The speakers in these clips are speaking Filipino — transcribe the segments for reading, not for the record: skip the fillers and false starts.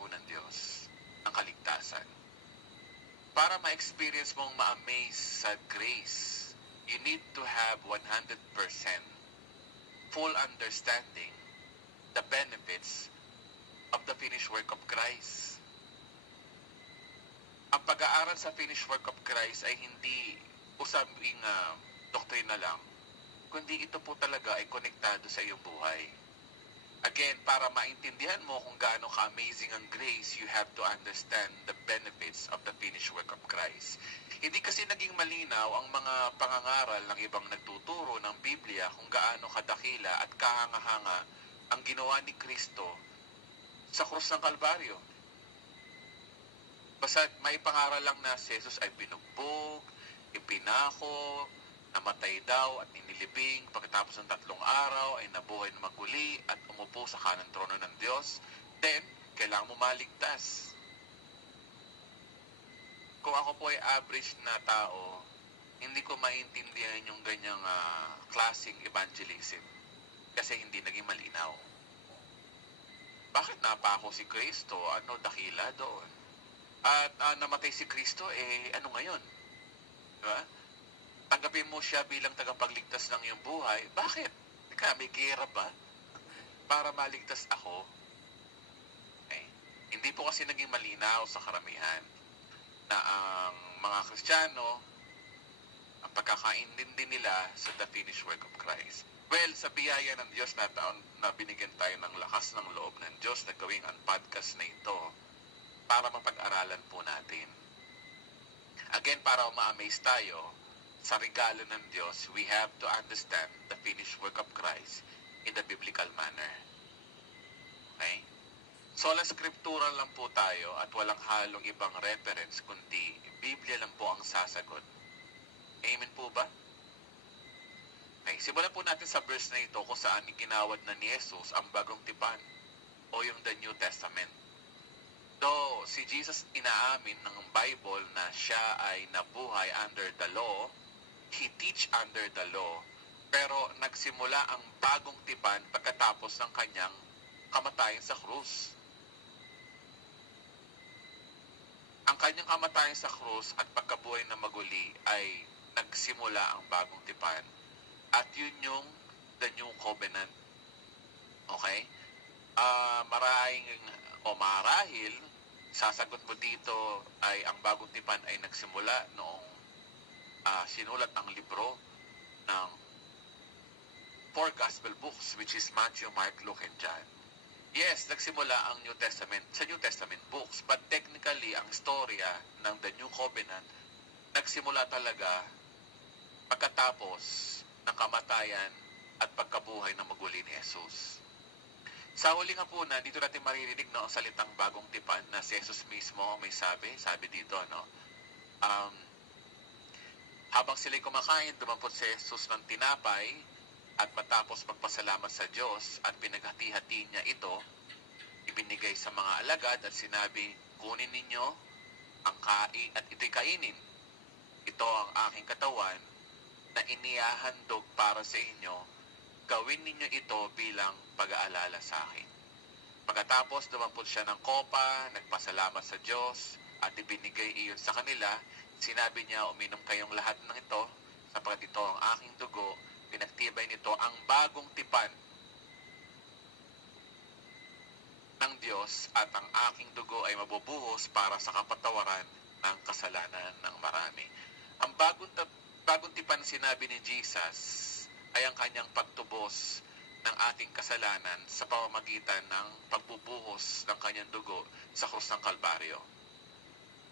trabaho ng Diyos, ang kaligtasan. Para ma-experience mong ma-amaze sa grace, you need to have 100% full understanding the benefits of the finished work of Christ. Ang pag-aaral sa finished work of Christ ay hindi usaping doktrina lang, kundi ito po talaga ay konektado sa iyong buhay. Again, para maintindihan mo kung gaano ka-amazing ang grace, you have to understand the benefits of the finished work of Christ. Hindi kasi naging malinaw ang mga pangangaral ng ibang nagtuturo ng Biblia kung gaano kadakila at kahanga-hanga ang ginawa ni Kristo sa krus ng Kalbaryo. Basta may pangaral lang na si Jesus ay binugbog, ipinako, namatay daw at inilibing, pagkatapos ng 3 araw ay nabuhay na maguli at umupo sa kanang trono ng Diyos, then, kailangan mo maligtas. Kung ako po ay average na tao, hindi ko maintindihan yung ganyang klaseng evangelism kasi hindi naging malinaw. Bakit napako si Kristo? Ano dakila doon? At namatay si Kristo, ano ngayon? Diba? Tanggapin mo siya bilang tagapagligtas ng iyong buhay. Bakit? Teka, may gera ba? Para maligtas ako? Hindi po kasi naging malinaw sa karamihan na ang mga Kristiyano, ang pagkakaintindi nila sa the finished work of Christ. Well, sa biyaya ng Diyos na binigyan tayo ng lakas ng loob ng Diyos na gawing ang podcast na ito para mapag-aralan po natin. Again, para ma-amaze tayo, sa regalo ng Diyos, we have to understand the finished work of Christ in the biblical manner. Okay? Sola scriptural lang po tayo at walang halong ibang reference kundi Biblia lang po ang sasagot. Amen po ba? Okay, simulan po natin sa verse na ito kung saan iginawad na ni Jesus ang bagong tipan o yung the New Testament. Though si Jesus inaamin ng Bible na siya ay nabuhay under the law, he teach under the law, pero nagsimula ang bagong tipan pagkatapos ng kanyang kamatayan sa krus. Ang kanyang kamatayan sa krus at pagkabuhay na maguli ay nagsimula ang bagong tipan. At yun yung the new covenant. Okay? Marahil, sasagot mo dito ay ang bagong tipan ay nagsimula noong sinulat ang libro ng 4 gospel books, which is Matthew, Mark, Luke, and John. Yes, nagsimula ang New Testament sa New Testament books, but technically, ang storya ng the New Covenant nagsimula talaga pagkatapos ng kamatayan at pagkabuhay ng maguli ni Jesus. Sa huli nga po na, dito natin maririnig ang salitang bagong tipan na si Jesus mismo may sabi dito, habang sila'y kumakain, dumampot si Jesus ng tinapay at matapos magpasalamat sa Diyos at pinaghati-hati niya ito, ibinigay sa mga alagad at sinabi, kunin ninyo ang kain at ito'y kainin. Ito ang aking katawan na inihahandog para sa inyo. Gawin ninyo ito bilang pag-aalala sa akin. Pagkatapos, dumampot siya ng kopa, nagpasalamat sa Diyos at ibinigay iyon sa kanila. Sinabi niya, uminom kayong lahat ng ito, sapagkat ito ang aking dugo, pinagtibay nito ang bagong tipan ng Diyos at ang aking dugo ay mabubuhos para sa kapatawaran ng kasalanan ng marami. Ang bagong tipan sinabi ni Jesus ay ang kanyang pagtubos ng ating kasalanan sa pamamagitan ng pagbubuhos ng kanyang dugo sa krus ng Kalbaryo.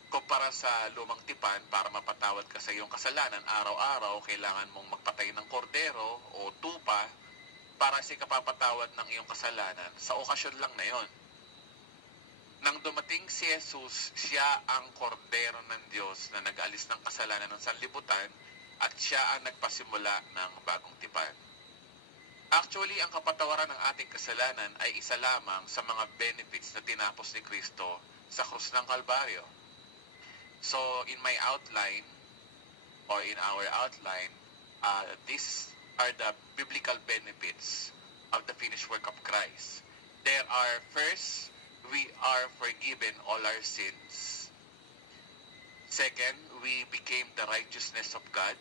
Kumpara sa lumang tipan, para mapatawad ka sa iyong kasalanan, araw-araw kailangan mong magpatay ng kordero o tupa para sa ikapapatawad ng iyong kasalanan. Sa okasyon lang na yon. Nang dumating si Jesus, siya ang kordero ng Diyos na nag-alis ng kasalanan ng sanlibutan at siya ang nagpasimula ng bagong tipan. Actually, ang kapatawaran ng ating kasalanan ay isa lamang sa mga benefits na tinapos ni Kristo sa krus ng Kalbaryo. So, in my outline, or in our outline, these are the biblical benefits of the finished work of Christ. There are first, we are forgiven all our sins. Second, we became the righteousness of God.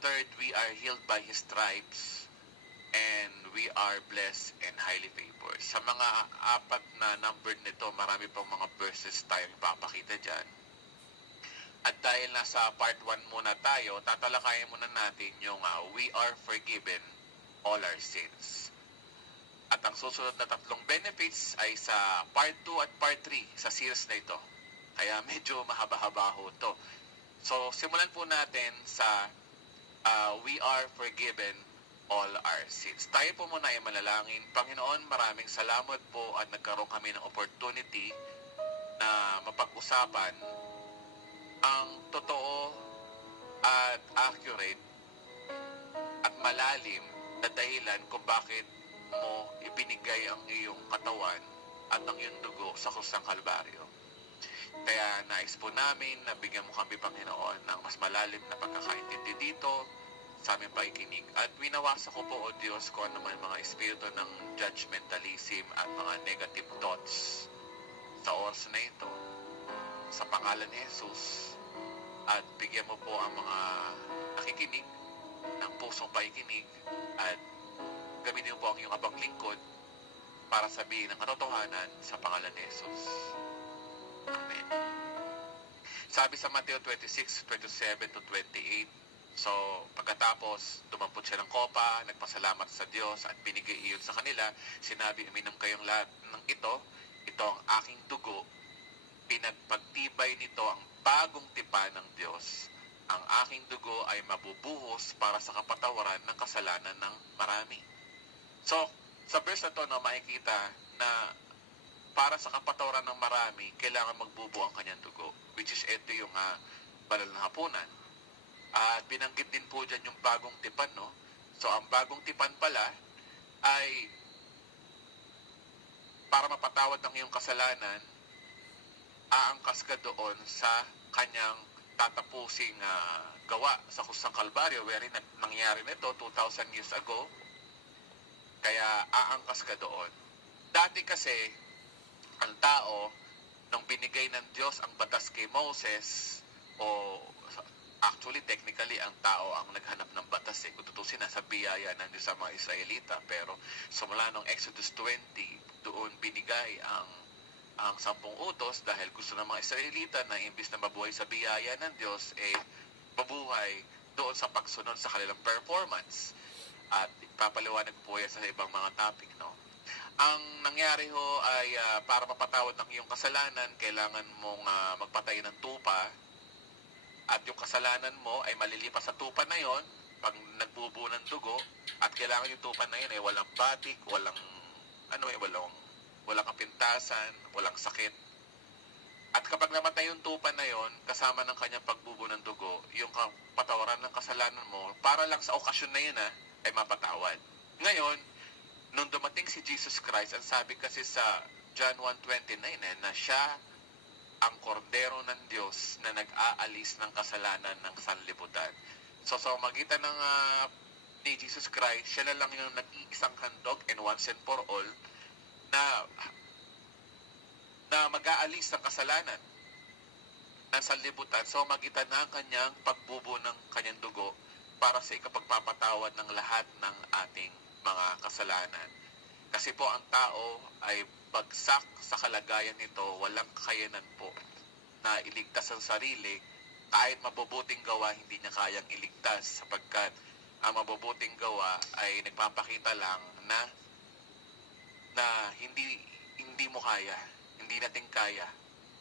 Third, we are healed by His stripes. And we are blessed and highly favored. Sa mga apat na number nito, marami pang mga verses tayong papakita dyan. At dahil nasa part 1 muna tayo, tatalakayin muna natin yung we are forgiven all our sins. At ang susunod na tatlong benefits ay sa part 2 at part 3 sa series na ito. Kaya medyo mahaba-haba ho ito. So, simulan po natin sa we are forgiven all our sins. Tayo po muna ay manalangin. Panginoon, maraming salamat po at nagkaroon kami ng opportunity na mapag-usapan ang totoo at accurate at malalim na dahilan kung bakit mo ibinigay ang iyong katawan at ang iyong dugo sa krus ng Kalbaryo. Kaya nais po namin na bigyan mo kami, Panginoon, ng mas malalim na pagkakaintindi dito sa aming pakikinig. At winawasa ko po, O Diyos, kung ano man mga espiritu ng judgmentalism at mga negative thoughts sa oras na ito, sa pangalan ni Jesus. At bigyan mo po ang mga nakikinig ng pusong pakikinig at gamitin mo po ang iyong abang lingkod para sabihin ang katotohanan sa pangalan ni Jesus. Amen. Sabi sa Mateo 26:27-28, so, pagkatapos, dumampot siya ng kopa, nagpasalamat sa Diyos at binigay iyon sa kanila. Sinabi, uminom kayong lahat ng ito ang aking dugo. Pinagpagtibay nito ang bagong tipan ng Diyos. Ang aking dugo ay mabubuhos para sa kapatawaran ng kasalanan ng marami. So, sa verse na ito, makikita na para sa kapatawaran ng marami, kailangan magbubuo ang kanyang dugo. Which is, ito yung banal na hapunan. At binanggit din po dyan yung bagong tipan, no? So, ang bagong tipan pala ay para mapatawad ng iyong kasalanan, aangkas ka doon sa kanyang tatapusing gawa sa krus ng Kalbaryo, wherein nangyari nito 2,000 years ago. Kaya aangkas ka doon. Dati kasi, ang tao, nung binigay ng Diyos ang batas kay Moses, actually, technically, ang tao ang naghanap ng batas. Kung tutusin, nasa biyaya ng Diyos sa mga Israelita. Pero simula nung Exodus 20, doon binigay ang 10 utos dahil gusto ng mga Israelita na imbis na mabuhay sa biyaya ng Diyos, mabuhay doon sa pagsunod sa kanilang performance. At ipapaliwanag po yan sa ibang mga topic, no? Ang nangyari ho ay para mapatawad ng iyong kasalanan, kailangan mong magpatay ng tupa. At yung kasalanan mo ay malilipas sa tupa na yon pag nagbubuo ng dugo. At kailangan yung tupa na yun ay walang batik, walang kapintasan, walang sakit. At kapag namatay yung tupa na yon, kasama ng kanyang pagbubuo ng dugo, yung patawaran ng kasalanan mo, para lang sa okasyon na yun ay mapatawad. Ngayon, nung dumating si Jesus Christ, ang sabi kasi sa John 1:29 na siya ang kordero ng Diyos na nag-aalis ng kasalanan ng sanlibutan. So sa magitan ng ni Jesus Christ, siya na lang yung nag-iisang handog and once and for all na mag-aalis ng kasalanan ng sanlibutan. So magitan na ang kanyang pagbubo ng kanyang dugo para sa ikapagpapatawad ng lahat ng ating mga kasalanan. Kasi po ang tao ay bagsak sa kalagayan nito, walang kakayanan po na iligtas ang sarili. Kahit mabubuting gawa, hindi niya kayang iligtas sapagkat ang mabubuting gawa ay nagpapakita lang na hindi mo kaya, hindi natin kaya.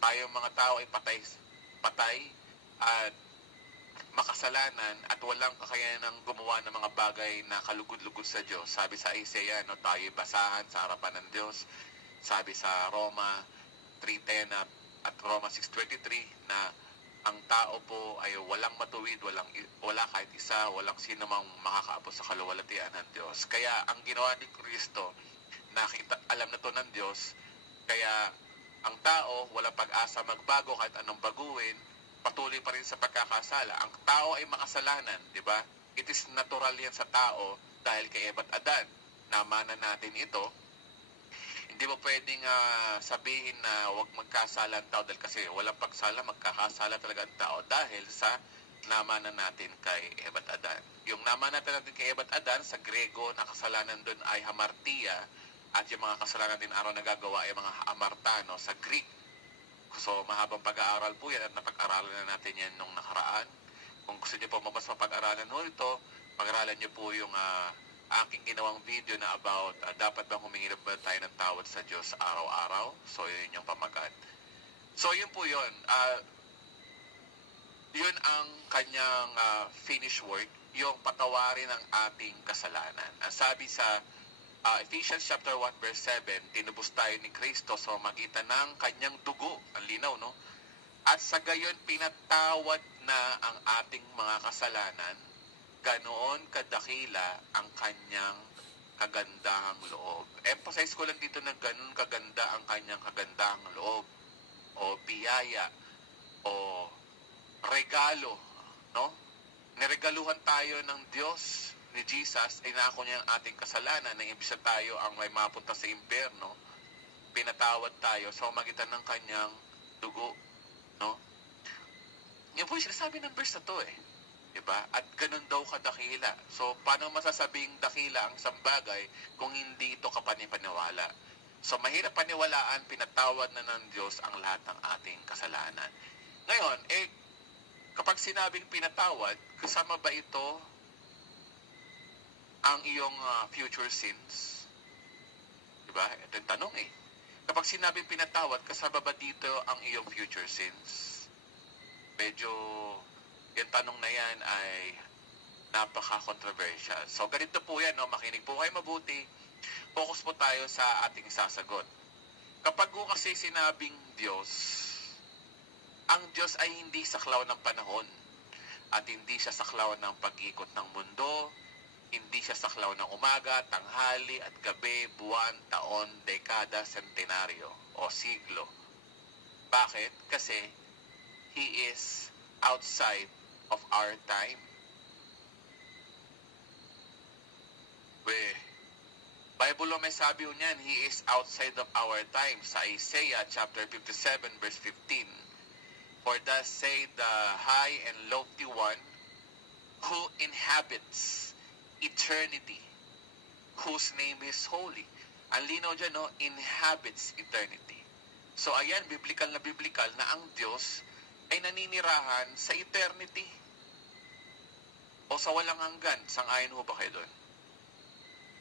Tayo mga tao ay patay at makasalanan at walang kakayanan gumawa ng mga bagay na kalugod-lugod sa Diyos. Sabi sa Isaiah, tayo basahan sa harapan ng Diyos. Sabi sa Roma 3:10 at Roma 6:23 na ang tao po ay walang matuwid, wala kahit isa, walang sino mang makakaabot sa kaluwalhatian ng Diyos. Kaya ang ginawa ni Kristo, alam na to ng Diyos, kaya ang tao walang pag-asa magbago kahit anong baguhin, patuloy pa rin sa pagkakasala. Ang tao ay makasalanan, di ba? It is natural yan sa tao dahil kay Eva at Adan. Namanan natin ito. Hindi mo pwedeng sabihin na huwag magkasala ang tao dahil kasi walang pagsala, magkakasala talaga ang tao dahil sa namanan natin kay Eva at Adan. Yung namanan natin kay Eva at Adan, sa Grego, na kasalanan doon ay hamartia, at yung mga kasalanan din araw na gagawa ay mga amartano sa Greek. So, mahabang pag-aaral po yan at napag-aralan na natin yan nung nakaraan. Kung gusto niyo po mas mapag-aralan ho ito, pag-aralan niyo po yung aking ginawang video na about dapat bang humingi ba tayo ng tawad sa Diyos araw-araw. So, yun yung pamagat. So, yun po yun. Yun ang kanyang finished work, yung patawarin ng ating kasalanan. Ang sabi sa Ephesians chapter 1 verse 7, tinubos tayo ni Kristo sa magitan ng kanyang dugo. Ang linaw, no? At sa gayon, pinatawad na ang ating mga kasalanan, ganoon kadakila ang kanyang kagandahang loob. Emphasize ko lang dito na ganoon kaganda ang kanyang kagandahang loob, o biyaya, o regalo, no? Niregaluhan tayo ng Diyos, ni Jesus, ay nako niya ang ating kasalanan, na imbis na tayo ang may mapunta sa impyerno, pinatawad tayo sa magitan ng kanyang dugo, no? Yan po yung sinasabi ng verse na to, diba? At ganun daw kadakila. So, paano masasabing dakila ang isang bagay kung hindi ito kapanipaniwala? So, mahirap paniwalaan, pinatawad na ng Diyos ang lahat ng ating kasalanan. Ngayon, kapag sinabing pinatawad, kasama ba ito ang iyong future sins? Diba? Ito yung tanong Kapag sinabing pinatawad, kasama ba dito ang iyong future sins? Medyo, yung tanong na yan ay napaka-controversial. So, ganito po yan, no? Makinig po kayo mabuti. Focus po tayo sa ating sasagot. Kapag po kasi sinabing Diyos, ang Diyos ay hindi saklaw ng panahon at hindi siya saklaw ng pag-ikot ng mundo, hindi siya saklaw ng umaga, tanghali at gabi, buwan, taon, dekada, sentenaryo o siglo. Bakit? Kasi He is outside of our time. Bible may sabi niyan, He is outside of our time. Sa Isaiah chapter 57 verse 15, for thus say the high and lofty one who inhabits eternity, whose name is holy. Ang linaw dyan, no? Inhabits eternity. So, ayan, biblical na ang Diyos ay naninirahan sa eternity. O sa walang hanggan. Sang-ayon ho ba kayo doon?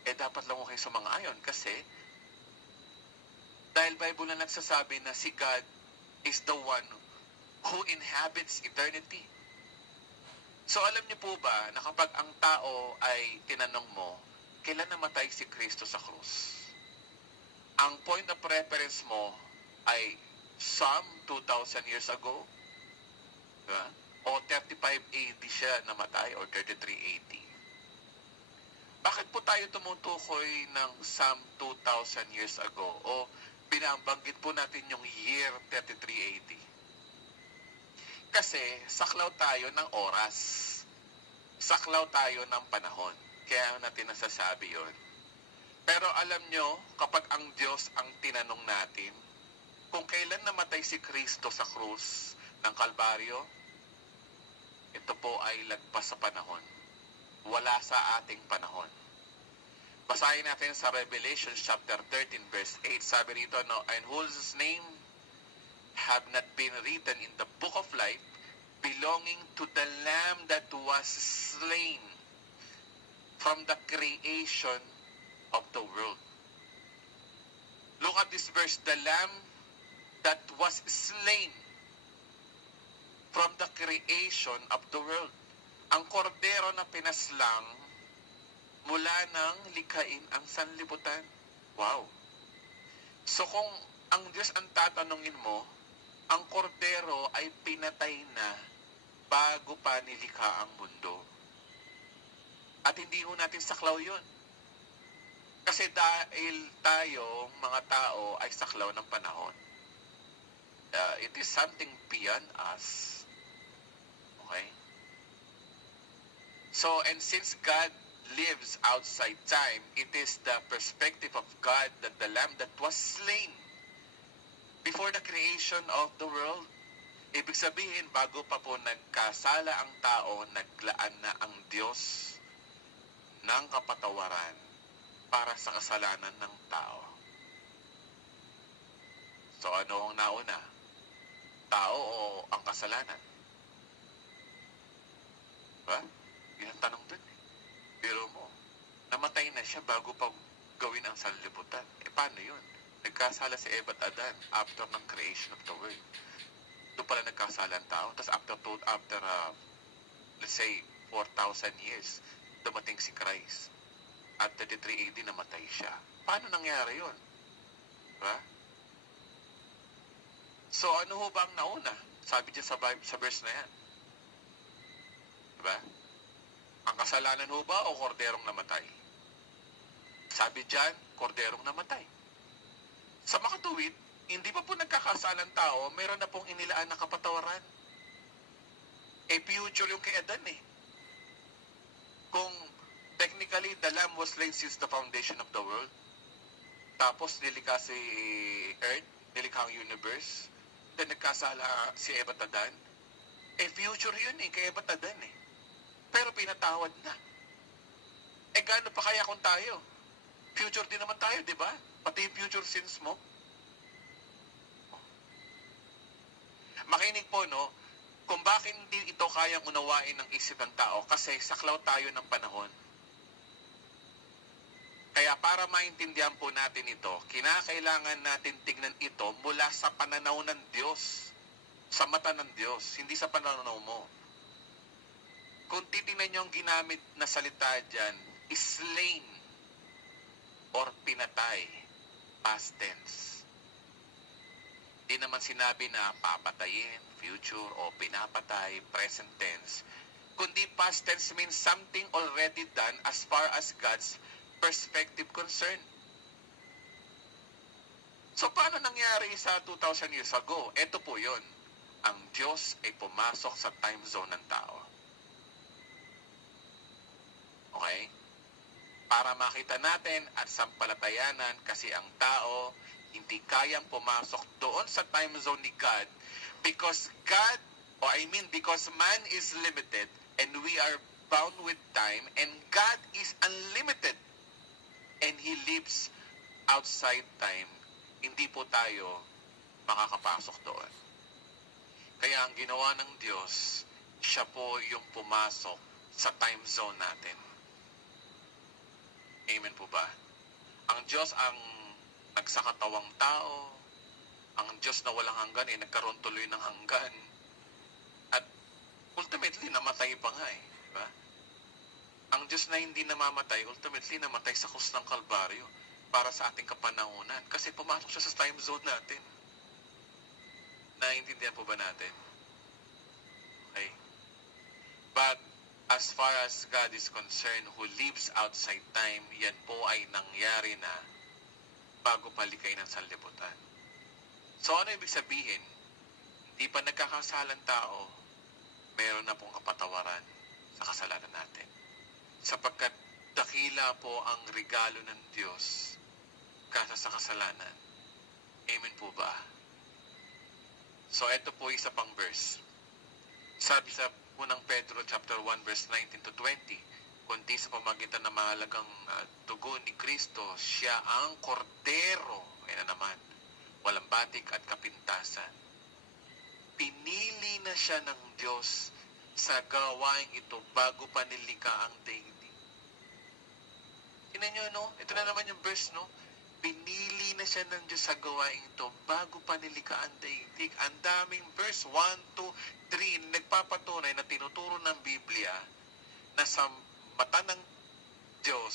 Dapat lang ho kayo sumang-ayon kasi dahil Bible na nagsasabi na si God is the one who inhabits eternity. So, alam niyo po ba na kapag ang tao ay tinanong mo, kailan namatay si Kristo sa krus? Ang point of reference mo ay some 2,000 years ago, diba? O 35 AD siya namatay or 33 AD. Bakit po tayo tumutukoy ng some 2,000 years ago o binabanggit po natin yung year 33 AD? Kasi saklaw tayo ng oras. Saklaw tayo ng panahon. Kaya natin nasasabi yun. Pero alam nyo, kapag ang Diyos ang tinanong natin, kung kailan namatay si Kristo sa krus ng Kalbaryo, ito po ay lagpas sa panahon. Wala sa ating panahon. Basahin natin sa Revelation chapter 13 verse 8. Sabi rito, no, and whose name have not been written in the book of life, belonging to the Lamb that was slain from the creation of the world. Look at this verse, the Lamb that was slain from the creation of the world. Ang kordero na pinaslang mula nang likhain ang sanlibutan. Wow! So kung ang Diyos ang tatanungin mo, ang kordero ay pinatay na bago pa nilikha ang mundo. At hindi ho natin saklaw yun. Kasi dahil tayo, mga tao, ay saklaw ng panahon. It is something beyond us. Okay? So, and since God lives outside time, it is the perspective of God that the Lamb that was slain before the creation of the world. Ibig sabihin, bago pa po nagkasala ang tao, naglaan na ang Diyos ng kapatawaran para sa kasalanan ng tao. So ano ang nauna? Tao o ang kasalanan? Diba? Yan ang tanong dun. Pero mo, namatay na siya bago pa gawin ang sanlibutan. Paano yun? Nagkasala si Eva at Adan after ng creation of the world. Doon pala nagkasala ang tao. Tapos after let's say, 4,000 years, dumating si Christ. At 33 AD, namatay siya. Paano nangyari yun? Diba? So, ano ho ba ang nauna? Sabi dyan sa verse na yan. Diba? Ang kasalanan ho ba o korderong namatay? Sabi dyan, korderong namatay. Sa makatuwid, hindi pa po nagkakasalang tao, meron na pong inilaan na kapatawaran. Future yung kay Adan eh. Kung technically, the Lamb was slain since the foundation of the world, tapos nilikha si Earth, nilikha ang universe, then nagkasala si Eva at Adan, future yun eh, kay Eva at Adan eh. Pero pinatawad na. Gaano pa kaya kung tayo? Future din naman tayo, di ba? Pati yung future sins mo. Makinig po, no? Kung bakit hindi ito kayang unawain ng isip ng tao, kasi saklaw tayo ng panahon. Kaya para maintindihan po natin ito, kinakailangan natin tignan ito mula sa pananaw ng Diyos, sa mata ng Diyos, hindi sa pananaw mo. Kung titingnan nyo ang ginamit na salita dyan, slain or pinatay, past tense. Di naman sinabi na papatayin, future, o pinapatay, present tense. Kundi past tense means something already done as far as God's perspective concerned. So, paano nangyari sa 2,000 years ago? Ito po yun. Ang Diyos ay pumasok sa time zone ng tao. Okay? Para makita natin at sampalatayanan kasi ang tao hindi kayang pumasok doon sa time zone ni God because because man is limited and we are bound with time and God is unlimited and He lives outside time. Hindi po tayo makakapasok doon. Kaya ang ginawa ng Diyos, siya po yung pumasok sa time zone natin. Amen po ba? Ang Diyos ang nagsakatawang tao, ang Diyos na walang hanggan nagkaroon tuloy ng hanggan. At ultimately, namatay pa nga diba? Ang Diyos na hindi namamatay, ultimately, namatay sa krus ng Kalbaryo para sa ating kapanahunan. Kasi pumasok siya sa time zone natin. Naiintindihan po ba natin? Okay. But, as far as God is concerned, who lives outside time, yan po ay nangyari na bago palikay ng sanlibutan. So, ano ibig sabihin? Hindi pa nagkakasalang tao, meron na pong kapatawaran sa kasalanan natin. Sapagkat dakila po ang regalo ng Diyos kaysa sa kasalanan. Amen po ba? So, ito po isa pang verse. Sabi sa unang Pedro chapter 1 verse 19 to 20, kundi sa pamagitan ng mahalagang dugo ni Kristo, siya ang kordero, ayan na naman, walang batik at kapintasan. Pinili na siya ng Diyos sa gawain ito bago pa nilikha ang daigdig. Tingnan nyo, no? Ito na naman yung verse, no? Pinili na siya ng Diyos sa gawain ito bago pa nilikha ang daigdig. Ang daming verse, 1, 2, 3, nagpapatunay na tinuturo ng Biblia na sa mata ng Diyos,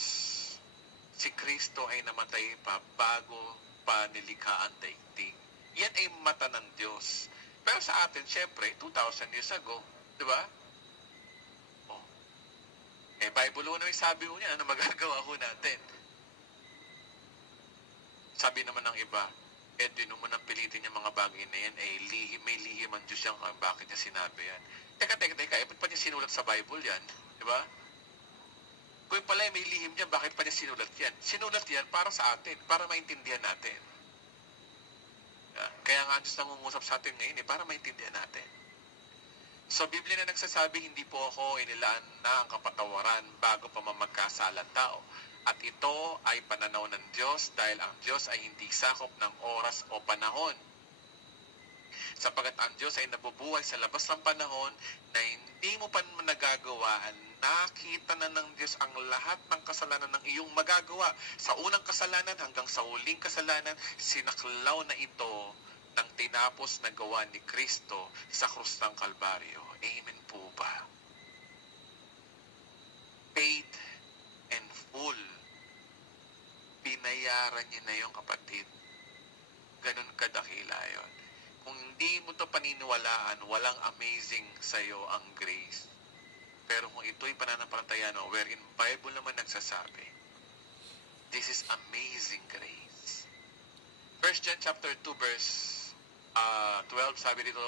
si Kristo ay namatay pa bago pa nilikha ang daigdig. Yan ay mata ng Diyos. Pero sa atin, syempre, 2,000 years ago, di ba? Oh. Bible ho na may sabi ho niya, ano magagawa ho natin? Sabi naman ng iba, di naman ang pilitin yung mga bagay na yan, may lihim ang Diyos yan, bakit niya sinabi yan? Teka, ba't pa niya sinulat sa Bible yan? Di ba? Kung pala may lihim niya, bakit pa niya sinulat yan? Sinulat yan para sa atin, para maintindihan natin. Kaya nga Diyos nangungusap sa atin ngayon, para maintindihan natin. So, Biblia na nagsasabi, hindi po ako inilaan na ang kapatawaran bago pa mamagkasala ang tao. At ito ay pananaw ng Diyos dahil ang Diyos ay hindi sakop ng oras o panahon. Sapagat ang Diyos ay nabubuhay sa labas ng panahon na hindi mo pa nagagawa, nakita na ng Diyos ang lahat ng kasalanan ng iyong magagawa. Sa unang kasalanan hanggang sa huling kasalanan, sinaklaw na ito ng tinapos na gawa ni Kristo sa krus ng Kalbaryo. Amen po ba? Paid and full. Binayaran niya na yung kapatid. Ganun kadakila yun. Kung hindi mo to paniniwalaan, walang amazing sa'yo ang grace. Pero kung ito'y pananampalataya, wherein Bible naman nagsasabi, this is amazing grace. 1 John chapter 2 verse 12, sabi dito,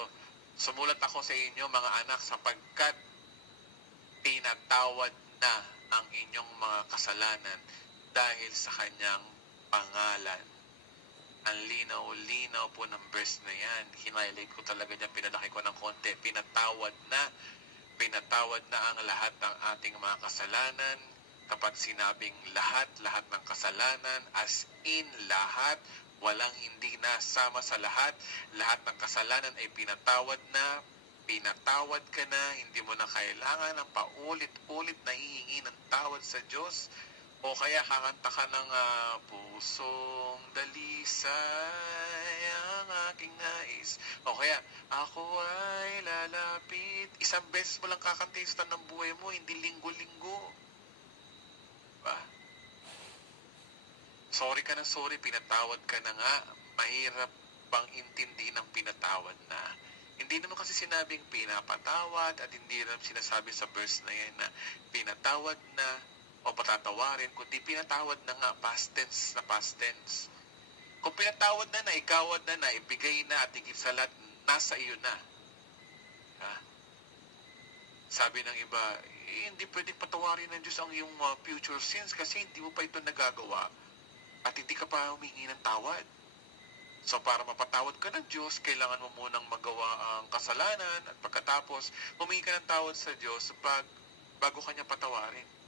sumulat ako sa inyo mga anak sapagkat pinatawad na ang inyong mga kasalanan dahil sa kanyang pangalan. Ang linaw-linaw po ng verse na yan. Hinighlight ko talaga niya, pinalaki ko ng konti. Pinatawad na ang lahat ng ating mga kasalanan. Kapag sinabing lahat ng kasalanan, as in lahat, walang hindi nasama sa lahat ng kasalanan ay pinatawad na, pinatawad ka na, hindi mo na kailangan ng paulit-ulit na hihingi ng tawad sa Diyos. O kaya kakanta ka ng pusong dalisay ang aking nais. O kaya, ako ay lalapit. Isang beses mo lang kakantayin sa ng buhay mo, hindi linggo-linggo. Diba? Sorry ka na sorry, pinatawad ka na nga. Mahirap bang intindihin ang pinatawad na? Hindi naman kasi sinabing pinapatawad at hindi naman sinasabi sa verse na yan na pinatawad na o patatawarin, kundi pinatawad na nga, past tense. Kung pinatawad na, igawad na, ibigay na at higit sa lahat, nasa iyo na. Ha? Sabi ng iba, hindi pwedeng patawarin ng Diyos ang iyong future sins kasi hindi mo pa ito nagagawa at hindi ka pa humingi ng tawad. So para mapatawad ka ng Diyos, kailangan mo munang magawa ang kasalanan at pagkatapos, humingi ka ng tawad sa Diyos bago kanya patawarin.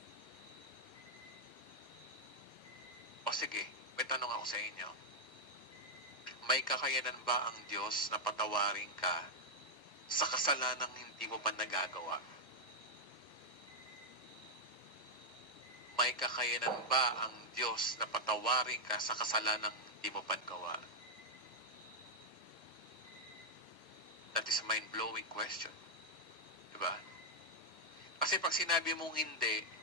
O sige, may tanong ako sa inyo. May kakayanan ba ang Diyos na patawarin ka sa kasalanang hindi mo pa nagagawa? May kakayanan ba ang Diyos na patawarin ka sa kasalanang hindi mo pa gawa? That is a mind-blowing question. Diba? Kasi pag sinabi mong hindi,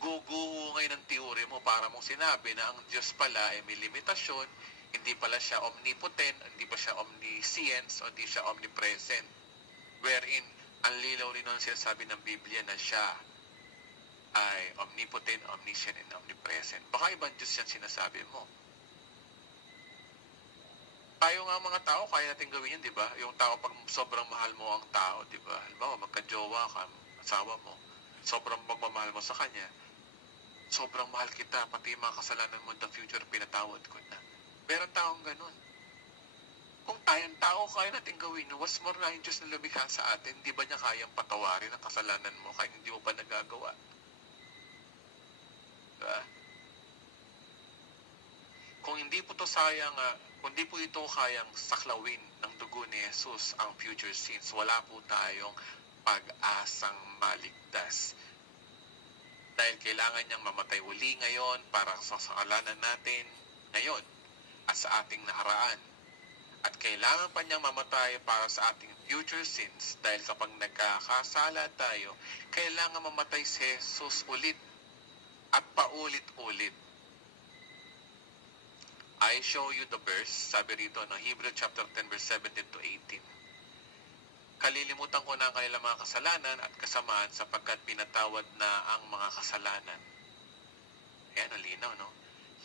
guguho ngayon ang teorya mo para mong sinabi na ang Diyos pala ay may limitasyon, hindi pala siya omnipotent, hindi pa siya omniscience, o hindi siya omnipresent. Wherein, ang lilaw-linaw ng sinasabi ng Biblia na siya ay omnipotent, omniscient, and omnipresent. Baka ibang Diyos yan sinasabi mo. Tayo nga mga tao, kaya natin gawin yan, di ba? Yung tao, pag sobrang mahal mo ang tao, di ba? Halimbawa, magka-jowa ka, asawa mo, sobrang magmamahal mo sa kanya, sobrang mahal kita, pati mga kasalanan mo in the future, pinatawad ko na. Meron taong ganun. Kung tayong tao, kaya natin gawin, what's more na yung Diyos na lumikha sa atin, di ba niya kayang patawarin ang kasalanan mo kaya hindi mo pa nagagawa? Diba? Kung hindi po ito kayang saklawin ng dugo ni Jesus ang future sins, wala po tayong pag-asang maligtas. Dahil kailangan niyang mamatay uli ngayon para sa kasalanan natin ngayon at sa ating nakaraan. At kailangan pa niyang mamatay para sa ating future sins dahil kapag nagkakasala tayo, kailangan mamatay si Jesus ulit at paulit-ulit. I show you the verse, sabi rito ng Hebrew chapter 10 verse 17 to 18. Kalilimutan ko na ang kanilang mga kasalanan at kasamaan sapagkat pinatawad na ang mga kasalanan. Ayan, ang linaw, no?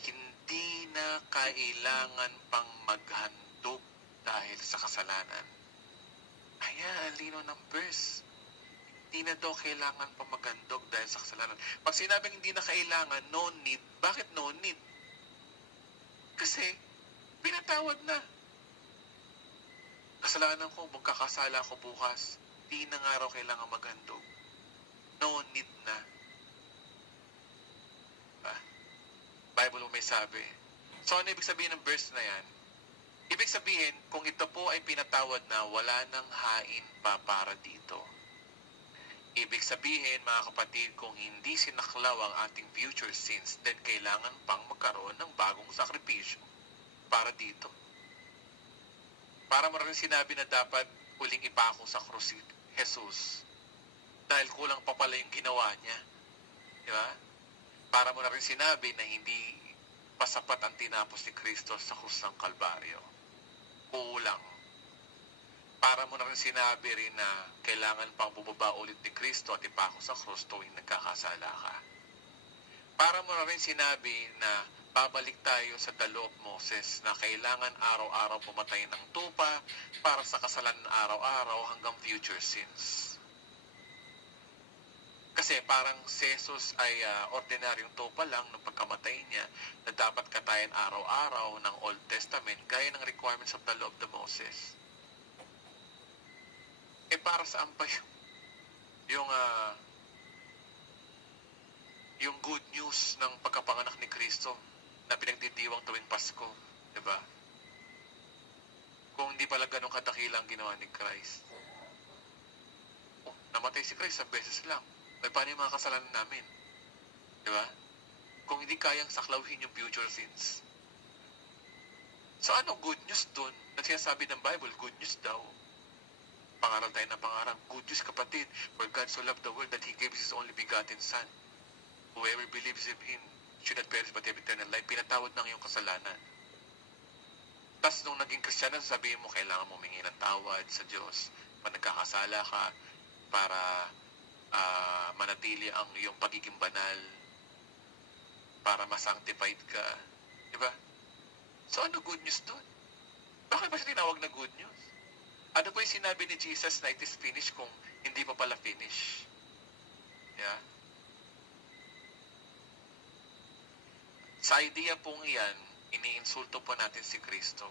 Hindi na kailangan pang maghandog dahil sa kasalanan. Ayan, ang linaw ng verse. Hindi na daw kailangan pa maghandog dahil sa kasalanan. Pag sinabing hindi na kailangan, no need. Bakit no need? Kasi, pinatawad na. Kasalanan ko, magkakasala ko bukas. Hindi na nga raw kailangan maghandog. No need na. Bible mo may sabi. So, ano ibig sabihin ng verse na yan? Ibig sabihin, kung ito po ay pinatawad na, wala nang hain pa para dito. Ibig sabihin, mga kapatid, kung hindi sinaklaw ang ating future sins, then kailangan pang magkaroon ng bagong sakripisyo para dito. Para mo rin sinabi na dapat huling ipako sa krus si Jesus. Dahil kulang pa pala yung ginawa niya. Di ba? Para mo na rin sinabi na hindi pasapat ang tinapos ni Kristo sa krus ng Kalbaryo. Kulang. Para mo na rin sinabi rin na kailangan pang bumaba ulit ni Kristo at ipako sa krus tuwing nagkakasala ka. Para mo na rin sinabi na babalik tayo sa the law of Moses na kailangan araw-araw pumatay ng tupa para sa kasalanan araw-araw hanggang future sins. Kasi parang si Jesus ay ordinaryong tupa lang nung pagkamatay niya na dapat katayin araw-araw ng Old Testament gaya ng requirements of the law of the Moses. Para saan pa yung good news ng pagkapanganak ni Kristo na pinagdidiwang tuwing Pasko, di ba? Kung hindi pala ganun kadakilang ginawa ni Christ. Namatay si Christ 1 beses lang. Ay, paano yung mga kasalanan namin? Di ba? Kung hindi kayang saklawin yung future sins. So ano good news dun? Na sinasabi ng Bible, good news daw. Pangaral tayo ng pangaral. Good news, kapatid. For God so loved the world that He gave His only begotten Son. Whoever believes in Him should not perish but have eternal life. Pinatawad ng iyong kasalanan. Tapos nung naging Kristiyano, sabihin mo, kailangan mo humingi ng tawad sa Diyos. Pag nagkakasala ka, para manatili ang iyong pagiging banal, para ma-sanctified ka. Diba? So ano good news doon? Bakit ba siya tinawag na good news? Ano po yung sinabi ni Jesus na it is finished kung hindi pa pala finish? Yeah? Sa idea pong iyan, iniinsulto po natin si Kristo.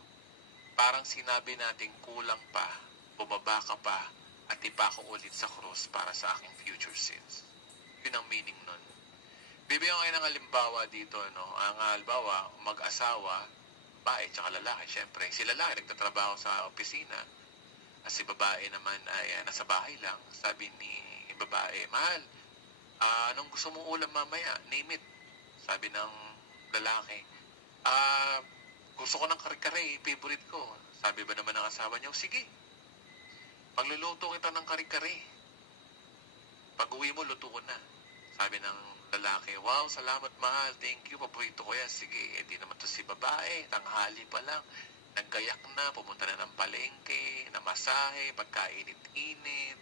Parang sinabi natin kulang pa, bumaba ka pa, at ipako ulit sa krus para sa aking future sins. Yun ang meaning nun. Bibigyan ko kayo ng halimbawa dito, no? Ang halimbawa, mag-asawa, babae, tsaka lalaki, syempre. Si lalaki nagtatrabaho sa opisina, at si babae naman ay nasa bahay lang. Sabi ni babae, mahal, anong gusto mong ulam mamaya? Name it. Sabi ng lalaki, gusto ko ng kare-kare, favorite ko. Sabi ba naman ng asawa niya, sige, pagluluto kita ng kare-kare. Pag-uwi mo, luto ko na. Sabi ng lalaki, wow, salamat mahal, thank you, paborito ko yan. Sige, di naman to si babae, tanghali pa lang. Naggayak na, pumunta na ng palengke, namasahe, pagkainit-init,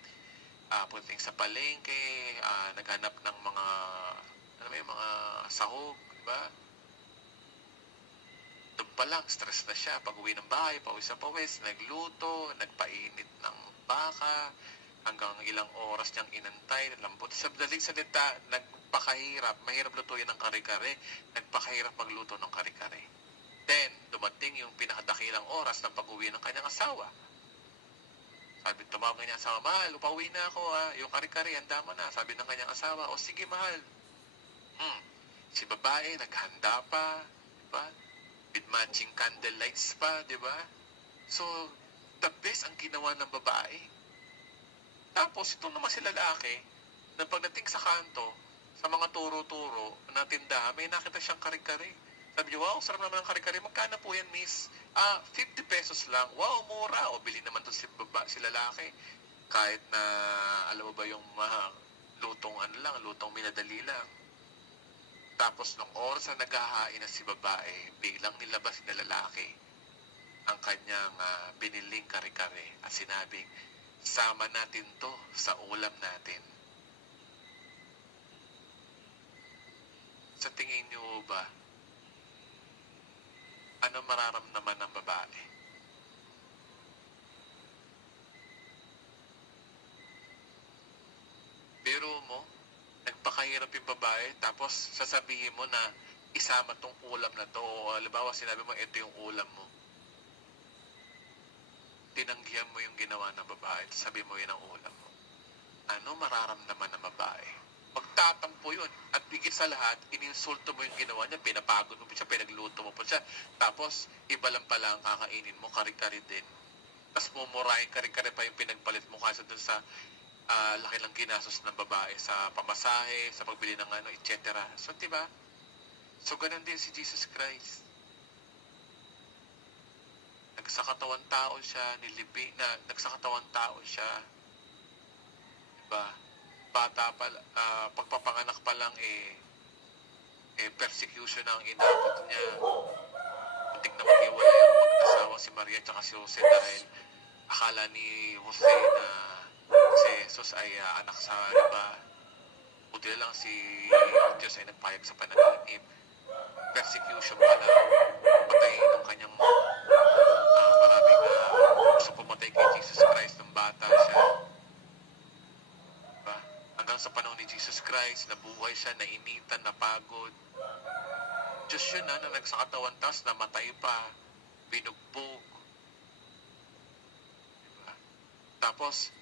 punting sa palengke, naghanap ng mga, mga sahog, diba? Doon pa lang, stress na siya. Pag-uwi ng bahay, pawis sa pawis, nagluto, nagpainit ng baka, hanggang ilang oras niyang inantay, lambot. Sa daling salita, nagpakahirap, mahirap lutuin ng kare-kare, nagpakahirap magluto ng kare-kare. Then, dumating yung pinakadakilang oras ng pag-uwi ng kanyang asawa. Sabi, tumawag niya asawa, mahal, upauwi na ako yung kare-kare, handa mo na. Sabi ng kanyang asawa, o sige mahal. Si babae, naghanda pa, diba? With matching candle lights pa, diba? So, the best ang ginawa ng babae. Tapos, ito naman si lalaki, na pagdating sa kanto, sa mga turo-turo na tindahan, may nakita siyang kare-kare. Sabi niya, wow, sarap naman ang kare-kare. Magkano po yan, miss? 50 pesos lang. Wow, mura. O, bili naman to si lalaki. Kahit na, alam mo ba yung lutong minadali lang. Tapos, nung oras na naghahain na si babae, biglang nilabas na lalaki ang kanyang biniling kare-kare at sinabing, sama natin to sa ulam natin. Sa tingin niyo ba, ano mararamdaman ng babae? mahirap yung babae, tapos sasabihin mo na isama tong ulam na to, o halimbawa sinabi mo, ito yung ulam mo. Tinanggihan mo yung ginawa ng babae, sabi mo yun ang ulam mo. Ano mararamdaman ng babae? Magtatampo yun. At higit sa lahat, ininsulto mo yung ginawa niya, pinapagod mo siya, pinagluto mo po siya. Tapos, iba lang pala ang kakainin mo, kari-kari din. Tapos mumurahin kari-kari pa yung pinagpalit mo kasi dun sa laki lang ginastos ng babae sa pamasahe, sa pagbili ng ano, etc. So, diba? So, ganun din si Jesus Christ. Nagsakatawan tao siya, nagsakatawan tao siya. Diba? Bata pa, pagpapanganak pa lang persecution ang inabot niya. Muntik na maghiwalay ang mag-asawa si Maria at si Jose dahil akala ni Jose na si Jesus ay anak sa iba. Buti lang si Diyos ay nagpayag sa panaginip. Persecution pala. Patay ng kanyang maraming gusto pumatay kay Jesus Christ ng bata siya. Diba? Hanggang sa panahon ni Jesus Christ, nabuhay siya, nainitan, napagod. Diyos yun na nagsakatawan, tapos namatay pa, binugbog. Diba? Tapos,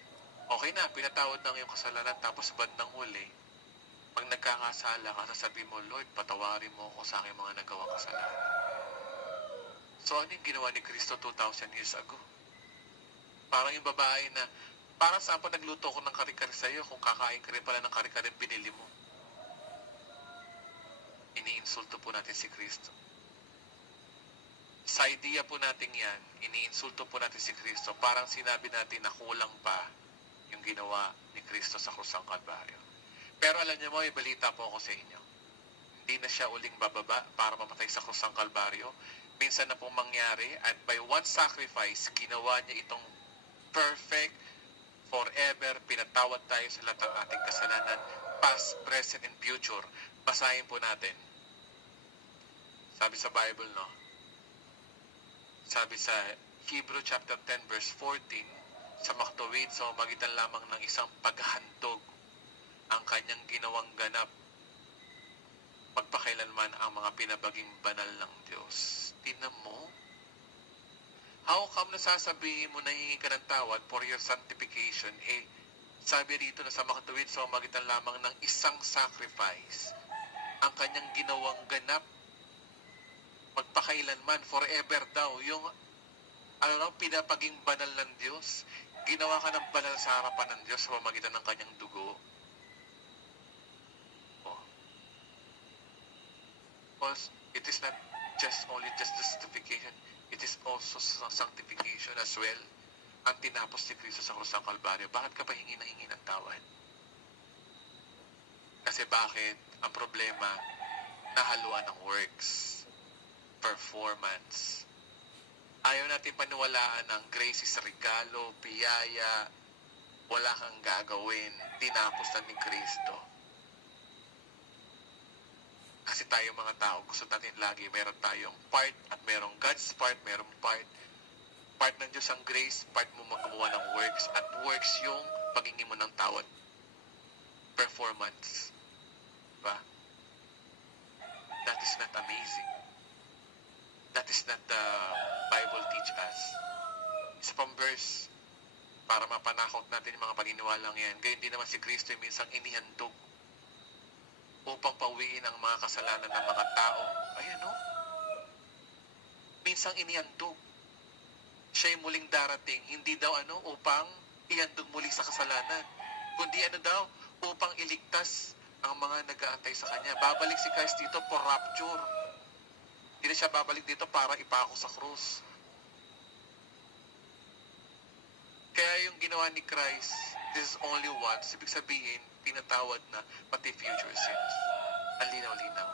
okay na, pinatawad ng iyong kasalanan, tapos bandang huli, pag nagkakasala ka, sasabihin mo, Lord, patawarin mo ako sa aking mga nagawa kasalanan. So, ano yung ginawa ni Kristo 2,000 years ago? Parang yung babae na, parang saan pa nagluto ko ng kari-kari sa'yo kung kakain ka rin pala ng kari-kari binili mo? Iniinsulto po natin si Kristo. Sa idea po natin yan, iniinsulto po natin si Kristo, parang sinabi natin na kulang pa yung ginawa ni Kristo sa krusang Kalbaryo. Pero alam niyo mo, may balita po ako sa inyo. Hindi na siya uling bababa para mamatay sa krusang Kalbaryo. Minsan na pong mangyari, at by one sacrifice, ginawa niya itong perfect, forever, pinatawad tayo sa lahat ng ating kasalanan, past, present, and future. Basahin po natin. Sabi sa Bible, no? Sabi sa Hebrew chapter 10 verse 14, sa maktuwid sa magitan lamang ng isang paghandog ang kanyang ginawang ganap magpakailanman ang mga pinabaging banal ng Diyos. Tingnan mo? How come nasasabihin mo na hihingi ka ng tawad for your sanctification? Sabi rito na sa makatuwid sa magitan lamang ng isang sacrifice ang kanyang ginawang ganap magpakailanman, forever daw. Yung pinapaging banal ng Diyos. Ginawa ka ng banal sa harapan ng Diyos sa pamamagitan ng kanyang dugo. Because it is not just justification, it is also sanctification as well. Ang tinapos ni Kristo sa krus ng Kalbaryo. Bakit ka pa hingi ng tawad? Kasi bakit? Ang problema, nahaluan ng works, performance. Ayaw natin paniwalaan ng grace is regalo, biyaya, wala kang gagawin, tinapos na ni Kristo. Kasi tayo mga tao, gusto natin lagi, meron tayong part at merong God's part, merong part. Part ng Diyos ang grace, part mo magawa ng works, at works yung paghingi mo ng tawad. Performance. Diba? That is not amazing. That is not the Bible teach us. Isa pang verse, para mapanakot natin yung mga paniniwalang yan. Gayon din naman si Kristo yung minsang inihandog upang pawiin ang mga kasalanan ng mga tao. Ayan o. Minsang inihandog. Siya yung muling darating. Hindi daw upang ihandog muli sa kasalanan. Kundi daw, upang iligtas ang mga nag-aantay sa Kanya. Babalik si Christ dito for rapture. Hindi siya babalik dito para ipako sa krus. Kaya yung ginawa ni Christ, this is only once. Ibig sabihin, pinatawad na pati future sins. Ang linaw-linaw.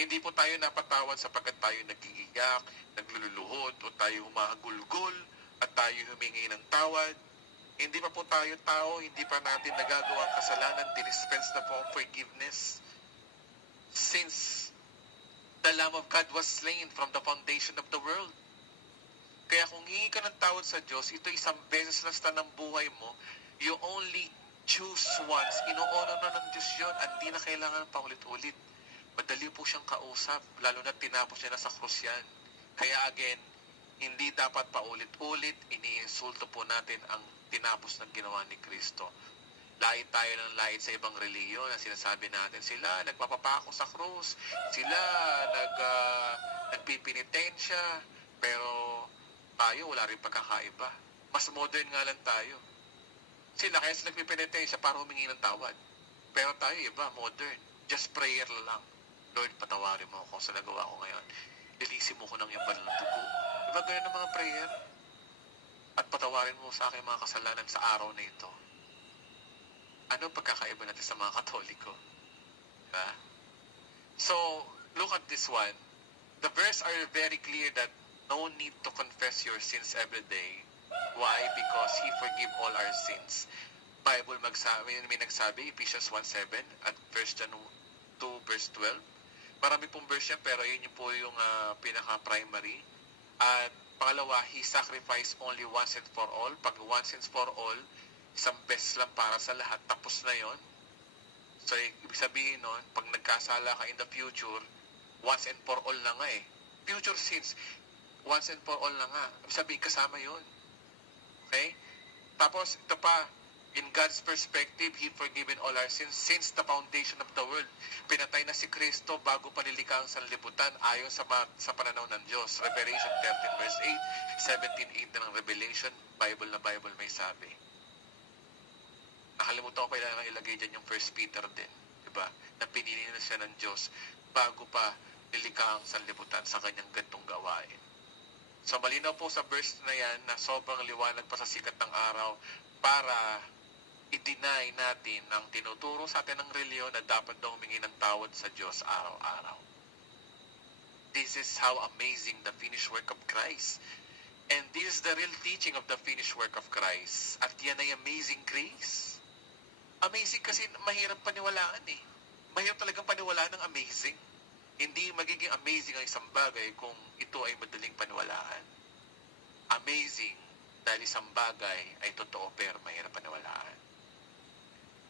Hindi po tayo napatawad sapagkat tayo nagigigak, nagluluhod, o tayo humahagulgol, at tayo humingi ng tawad. Hindi pa po tayo tao, hindi pa natin nagagawa ang kasalanan, dinispense na po ang forgiveness. Since the Lamb of God was slain from the foundation of the world. Kaya kung hingi ka ng tawad sa Diyos, ito isang beses lang sa ng buhay mo, you only Choose once. Ino-honor na ng Diyos yun. Hindi na kailangan paulit-ulit. Madali po siyang kausap, lalo na tinapos niya na sa krus yan. Kaya again, hindi dapat paulit-ulit, iniinsulto po natin ang tinapos ng ginawa ni Kristo. Lahit tayo ng lahit sa ibang reliyon na sinasabi natin, sila nagpapapako sa krus, sila nagpipinitensya, pero tayo wala rin pagkakaiba. Mas modern nga lang tayo. Sila kaya sila nagpipinitensya para humingi ng tawad. Pero tayo iba, modern. Just prayer lang. Lord, patawarin mo ako sa nagawa ko ngayon. Lilisin mo ko ng iyong banal na dugo. Diba ganyan ang mga prayer? At patawarin mo sa aking mga kasalanan sa araw na ito. Ano pagkakaiba natin sa mga Katoliko? Diba? So, look at this one. The verse are very clear that no need to confess your sins every day. Why? Because He forgive all our sins. Bible may nagsabi, Ephesians 1:7 at 1 John 2 verse 12. Marami pong verse yan, pero yun po yung pinaka-primary. At pangalawa, He sacrificed only once and for all. Pag once and for all, isang best lang para sa lahat, tapos na yon. So, ibig sabihin nun, pag nagkasala ka in the future, once and for all na nga eh. Future sins, once and for all na nga. Ibig sabihin, kasama yon. Okay? Tapos, ito pa, in God's perspective, He forgiven all our sins since the foundation of the world. Pinatay na si Kristo bago pa nilikha ang sanlibutan ayon sa pananaw ng Diyos. Revelation 13 verse 8, 17:8 na ng Revelation, Bible na Bible may sabi. Nakalimutan ko pa ilang ilagay dyan yung 1 Peter din. Diba? Na pinili na siya ng Diyos bago pa nilikha ang sanlibutan sa kanyang gantong gawain. So malinaw po sa verse na yan na sobrang liwanag pa sa sikat ng araw para i-deny natin ang tinuturo sa atin ng reliyon na dapat daw humingi ng tawad sa Diyos araw-araw. This is how amazing the finished work of Christ. And this is the real teaching of the finished work of Christ. At yan ay amazing grace. Amazing kasi mahirap paniwalaan eh. Mahirap talagang paniwalaan ng amazing. Hindi magiging amazing ang isang bagay kung ito ay madaling paniwalaan. Amazing dahil isang bagay ay totoo pero mahirap paniwalaan.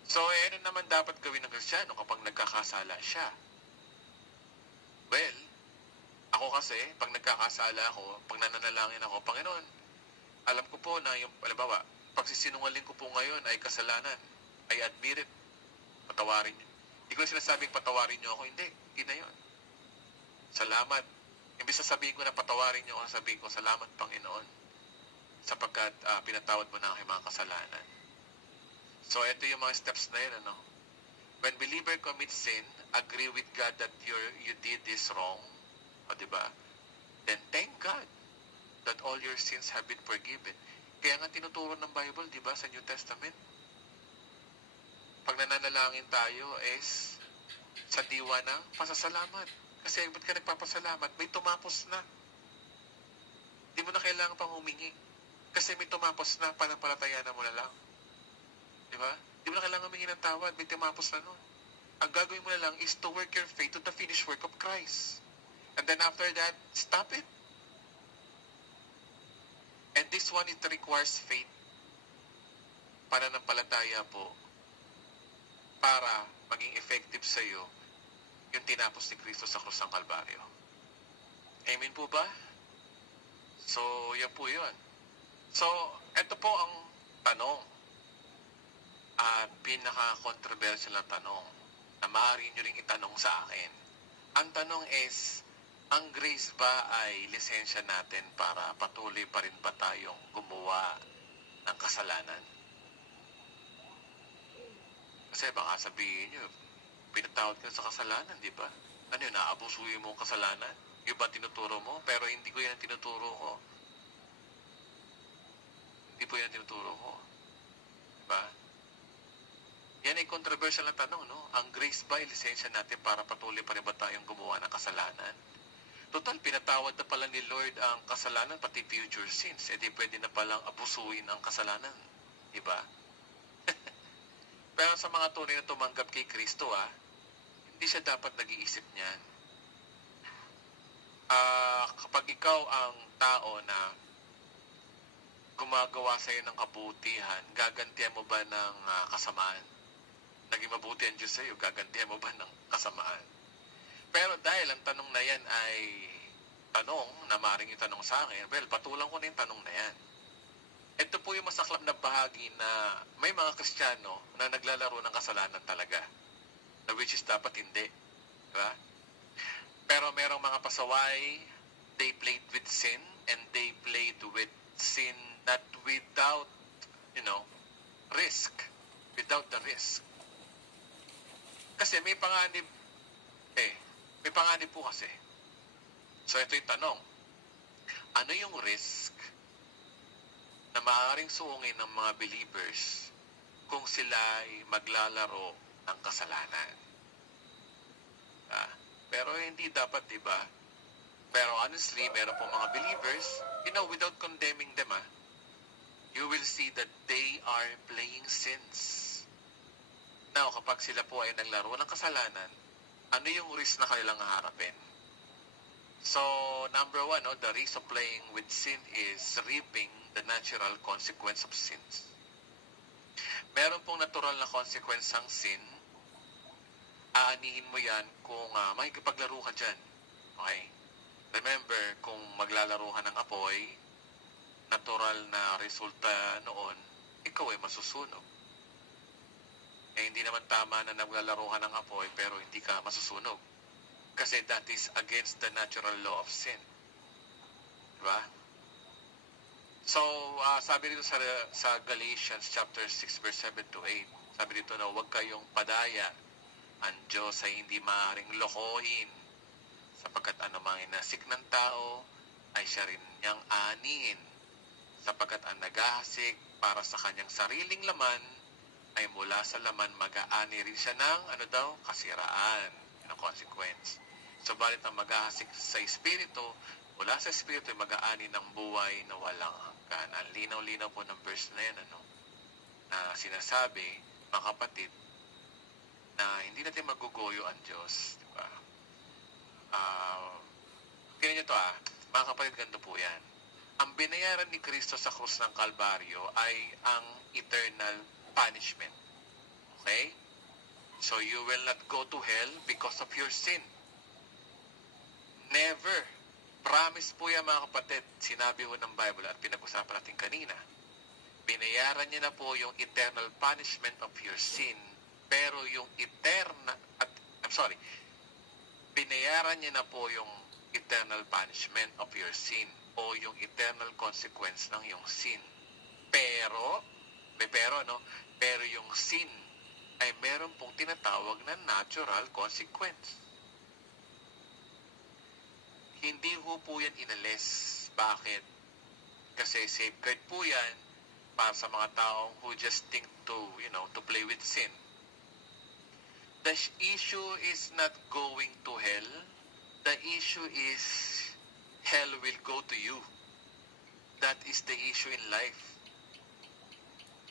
So, ano naman dapat gawin ng Kristiyano kapag nagkakasala siya? Well, ako kasi, pag nagkakasala ako, pag nananalangin ako, Panginoon, alam ko po na yung, halimbawa, pagsisinungaling ko po ngayon ay kasalanan. I admit it. Patawarin niyo. Hindi ko sinasabing patawarin niyo ako. Hindi na yun. Salamat. Imbis sabihin ko na patawarin niyo ako, sabihin ko, salamat Panginoon sapagkat pinatawad mo na ang mga kasalanan. So, ito yung mga steps na yun, ano? When believer commits sin, agree with God that you did this wrong, o diba? Then thank God that all your sins have been forgiven. Kaya nga tinuturo ng Bible, diba, sa New Testament? Pag nananalangin tayo is sa diwa ng pasasalamat. Kasi ba't ka nagpapasalamat? May tumapos na. Di mo na kailangan pang humingi. Kasi may tumapos na, panampalataya mo na lang. Di ba? Di mo na kailangan humingi ng tawad, may tumapos na nun. Ang gagawin mo na lang is to work your faith to the finished work of Christ. And then after that, stop it. And this one, it requires faith. Pananampalataya po para maging effective sa iyo yung tinapos ni Kristo sa krus ng Kalbaryo. Amen po ba? So, yan po yun. So, ito po ang tanong. Pinaka-controversial na tanong na maaari nyo rin itanong sa akin. Ang tanong is, ang grace ba ay lisensya natin para patuloy pa rin ba tayong gumawa ng kasalanan? Kasi baka sabihin nyo, pinatawad ka sa kasalanan, di ba? Ano yun, naabusuhin mo ang kasalanan? Yung ba tinuturo mo? Pero hindi ko yan tinuturo ko. Hindi po yan tinuturo ko. Di ba? Yan ay controversial na tanong, no? Ang grace ba ay lisensya natin para patuloy pa rin ba tayong gumawa ng kasalanan? Total, pinatawad na pala ni Lord ang kasalanan, pati future sins. E di pwede na palang abusuin ang kasalanan. Di ba? Pero sa mga tunay na tumanggap kay Kristo, hindi siya dapat nag-iisip niyan. Kapag ikaw ang tao na gumagawa sa'yo ng kabutihan, gagantihan mo ba ng kasamaan? Naging mabuti ang Diyos sa'yo, gagantihan mo ba ng kasamaan? Pero dahil ang tanong na yan ay tanong na maaaring itanong sa akin, well, patulang ko na yung tanong na yan. Ito po yung masaklap na bahagi na may mga Kristiyano na naglalaro ng kasalanan talaga. Na which is dapat hindi. Diba? Pero merong mga pasaway, they played with sin and they played with sin not without, risk. Without the risk. Kasi may panganib, may panganib po kasi. So ito yung tanong, ano yung risk na maaaring suungin ng mga believers kung sila ay maglalaro ng kasalanan? Pero hindi dapat, diba? Pero honestly, meron po mga believers, without condemning them, you will see that they are playing sins. Now, kapag sila po ay naglaro ng kasalanan, ano yung risk na kanilang haharapin? So, number one, the risk of playing with sin is reaping the natural consequence of sins. Meron pong natural na consequence ang sin. Aanihin mo yan kung makikipaglaro ka dyan. Okay? Remember, kung maglalaro ka ng apoy, natural na resulta noon, ikaw ay masusunog. Hindi naman tama na naglalaro ka ng apoy pero hindi ka masusunog. Kasi that is against the natural law of sin. Diba? So, sabi dito sa Galatians chapter 6 verse 7 to 8, sabi dito na huwag kayong padaya. Ang Diyos ay hindi maaaring lokohin. Sapagkat anumang inasik ng tao ay siya rin niyang aanihin. Sapagkat ang naghahasik para sa kanyang sariling laman ay mula sa laman mag-aani rin siya ng kasiraan. Yan ang consequence. So, balit ang maghahasik sa Espiritu, mula sa Espiritu ay mag-aani ng buhay na walang hanggan. Ang linaw-linaw po ng verse na yan, na sinasabi, mga kapatid, na hindi natin magugoyo ang Diyos. Diba? Tingnan nyo to, mga kapatid, ganito po yan. Ang binayaran ni Kristo sa krus ng Kalbaryo ay ang eternal punishment. Okay? So you will not go to hell because of your sin. Never. Promise po yan, mga kapatid. Sinabi ho ng Bible at pinag-usapan natin kanina. Binayaran niya na po yung eternal punishment of your sin. Pero yung binayaran niya na po yung eternal punishment of your sin o yung eternal consequence ng yung sin. Pero yung sin ay meron pong tinatawag na natural consequence. Hindi ho po yan inalis. Bakit? Kasi safeguard po yan para sa mga taong who just think to play with sin. The issue is not going to hell. The issue is hell will go to you. That is the issue in life.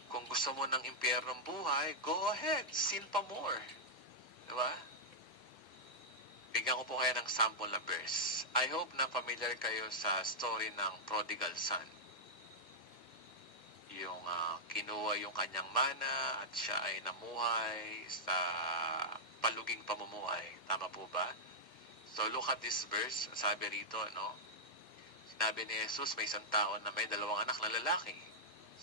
Kung gusto mo ng impyernong buhay, go ahead, sin pa more. Diba? Bigyan ko po kayo ng sample na verse. I hope na familiar kayo sa story ng prodigal son. Yung kinuha yung kanyang mana at siya ay namuhay sa paluging pamumuhay. Tama po ba? So look at this verse. Sabi rito, sinabi ni Jesus, may isang tao na may 2 anak na lalaki.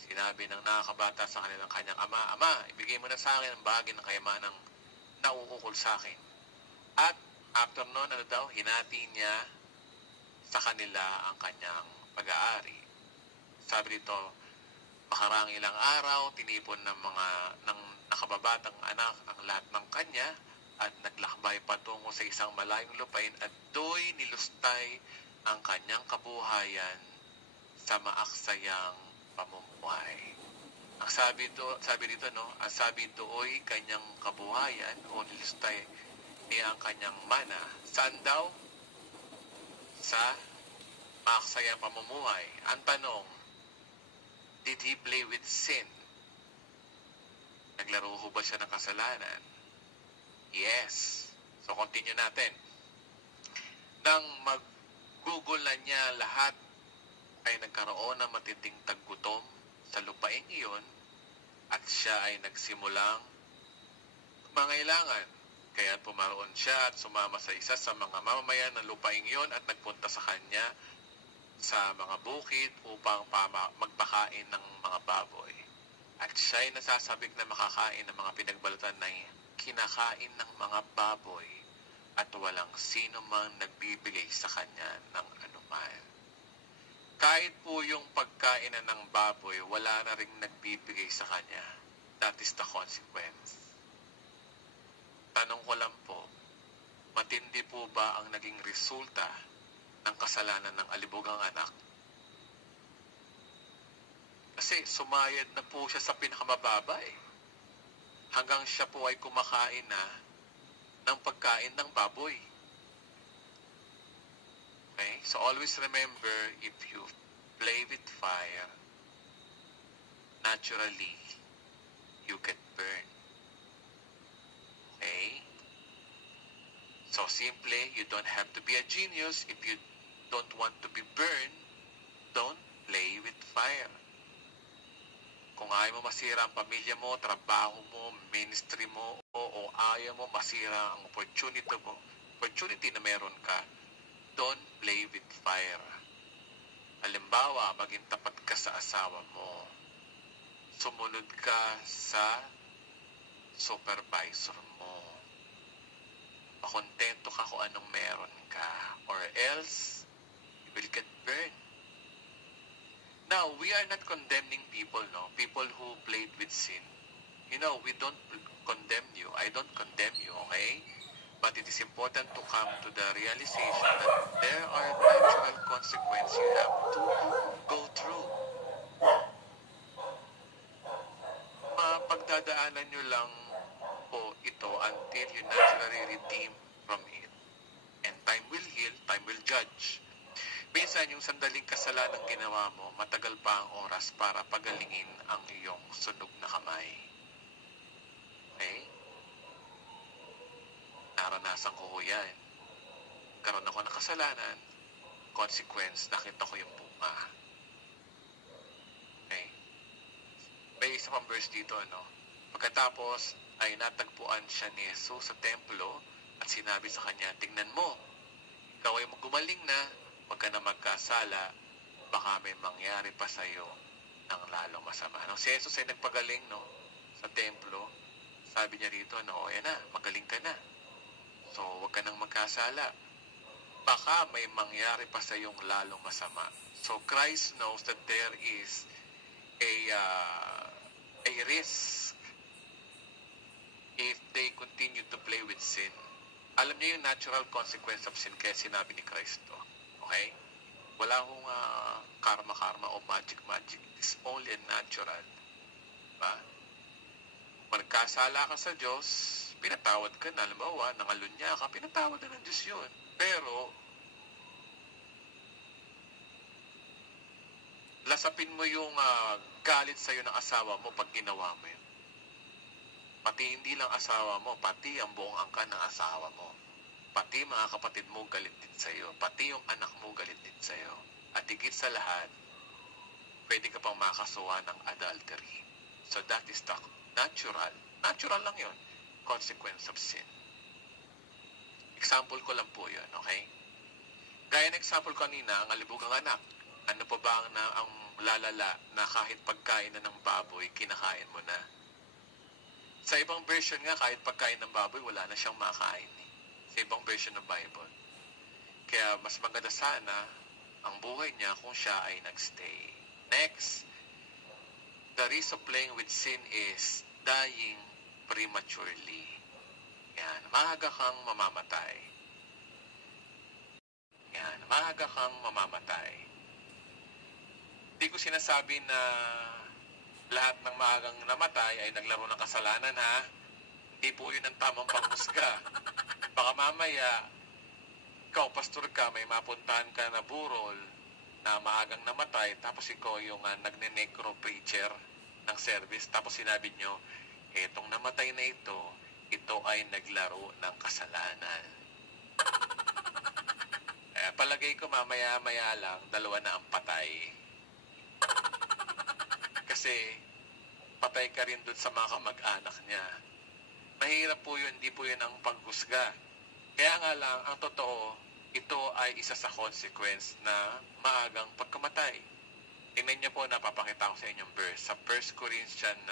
Sinabi ng nakakabata sa kanyang ama, Ama, ibigay mo na sa akin ang bahagi ng kayamanang nauukol sa akin. At after noon, hinati niya sa kanila ang kanyang pag-aari. Sabi dito, makarang ilang araw, tinipon ng nakababatang anak ang lahat ng kanya at naglakbay patungo sa isang malayong lupain at do'y nilustay ang kanyang kabuhayan sa maaksayang pamumuhay. Ang sabi dito, ang sabi do'y kanyang kabuhayan o nilustay niya ang kanyang mana. Saan daw? Sa maaksayang pamumuhay. Ang tanong, did he play with sin? Naglaro ho ba siya ng kasalanan? Yes. So, continue natin. Nang mag-google na niya lahat, ay nagkaroon ng matinding taggutom sa lupaing iyon at siya ay nagsimulang mangailangan. Kaya pumaroon siya at sumama sa isa sa mga mamamayan ng lupaing iyon at nagpunta sa kanya sa mga bukid upang magpakain ng mga baboy. At siya ay nasasabik na makakain ng mga pinagbalatan na kinakain ng mga baboy at walang sino mang nagbibigay sa kanya ng anuman. Kahit po yung pagkain ng baboy, wala na ring nagbibigay sa kanya. That is the consequence. Tanong ko lang po, matindi po ba ang naging resulta ng kasalanan ng alibugang anak? Kasi sumayad na po siya sa pinakamababa eh. Hanggang siya po ay kumakain na ng pagkain ng baboy. Okay? So always remember, if you play with fire, naturally, you get burned. Okay? So simply, you don't have to be a genius. If you don't want to be burned, don't play with fire. Kung ayaw mo masira ang pamilya mo, trabaho mo, ministry mo, o ayaw mo masira ang opportunity na meron ka, don't play with fire. Halimbawa, maging tapat ka sa asawa mo. Sumunod ka sa supervisor mo. Makontento ka kung anong meron ka. Or else, you will get burned. Now, we are not condemning people, no? People who played with sin. You know, we don't condemn you. I don't condemn you, okay? But it is important to come to the realization that there are natural consequences you have to go through. Mapagdadaanan nyo lang po ito until you naturally redeem from it. And time will heal, time will judge. Minsan yung sandaling kasalanan ginawa mo, matagal pa ang oras para pagalingin ang iyong sunog na kamay. Okay? Naranasan ko yan. Karoon ako ng kasalanan, consequence, nakita ko yung bunga. Okay? May isa pang verse dito, ano? Pagkatapos ay natagpuan siya ni Jesus sa templo at sinabi sa kanya, tingnan mo, ikaw ay gumaling na, huwag ka na magkasala, baka may mangyari pa sa iyo ng lalong masama. Nung si Jesus ay nagpagaling, no, sa templo, sabi niya rito, no, yan na, magaling ka na. So, huwag ka nang magkasala. Baka may mangyari pa sa iyong lalong masama. So, Christ knows that there is a risk if they continue to play with sin. Alam niyo yung natural consequence of sin, kaya sinabi ni Kristo. Okay? Wala akong karma-karma o magic-magic. It's only a natural. Diba? Magkasala ka sa Diyos, pinatawad ka na. Halimbawa, nangalunya ka, pinatawad na ng Diyos yun. Pero, lasapin mo yung galit sa'yo ng asawa mo pag ginawa mo yun. Pati hindi lang asawa mo, pati ang buong angkan ng asawa mo. Pati mga kapatid mo galit din sa'yo. Pati yung anak mo galit din sa'yo. At higit sa lahat, pwede ka pang makasuwa ng adultery. So that is the natural. Natural lang yun. Consequence of sin. Example ko lang po yun, okay? Gaya ng example kanina, ang alibugang anak. Ano pa ba ang lalala na kahit pagkain na ng baboy, kinakain mo na? Sa ibang version nga, kahit pagkain ng baboy, wala na siyang makain. Sa ibang version ng Bible. Kaya mas maganda sana ang buhay niya kung siya ay nagstay. Next, the risk of playing with sin is dying prematurely. Yan, maaga kang mamamatay. Yan, maaga kang mamamatay. Hindi ko sinasabi na lahat ng maagang namatay ay naglaro ng kasalanan, ha? Hindi po yun ang tamang panghusga. Baka mamaya, ikaw, pastor ka, may mapuntahan ka na burol na maagang namatay, tapos ikaw yung nagne-necro preacher ng service, tapos sinabi nyo, etong namatay na ito ay naglaro ng kasalanan. Palagay ko mamaya-maya lang, dalawa na ang patay. Kasi patay ka rin dun sa mga kamag-anak niya. Mahirap po yun, hindi po yun ang paghusga. Kaya nga lang, ang totoo, ito ay isa sa consequence na maagang pagkamatay. Tingnan niyo po, napapakita ko sa inyong verse. Sa 1 Corinthians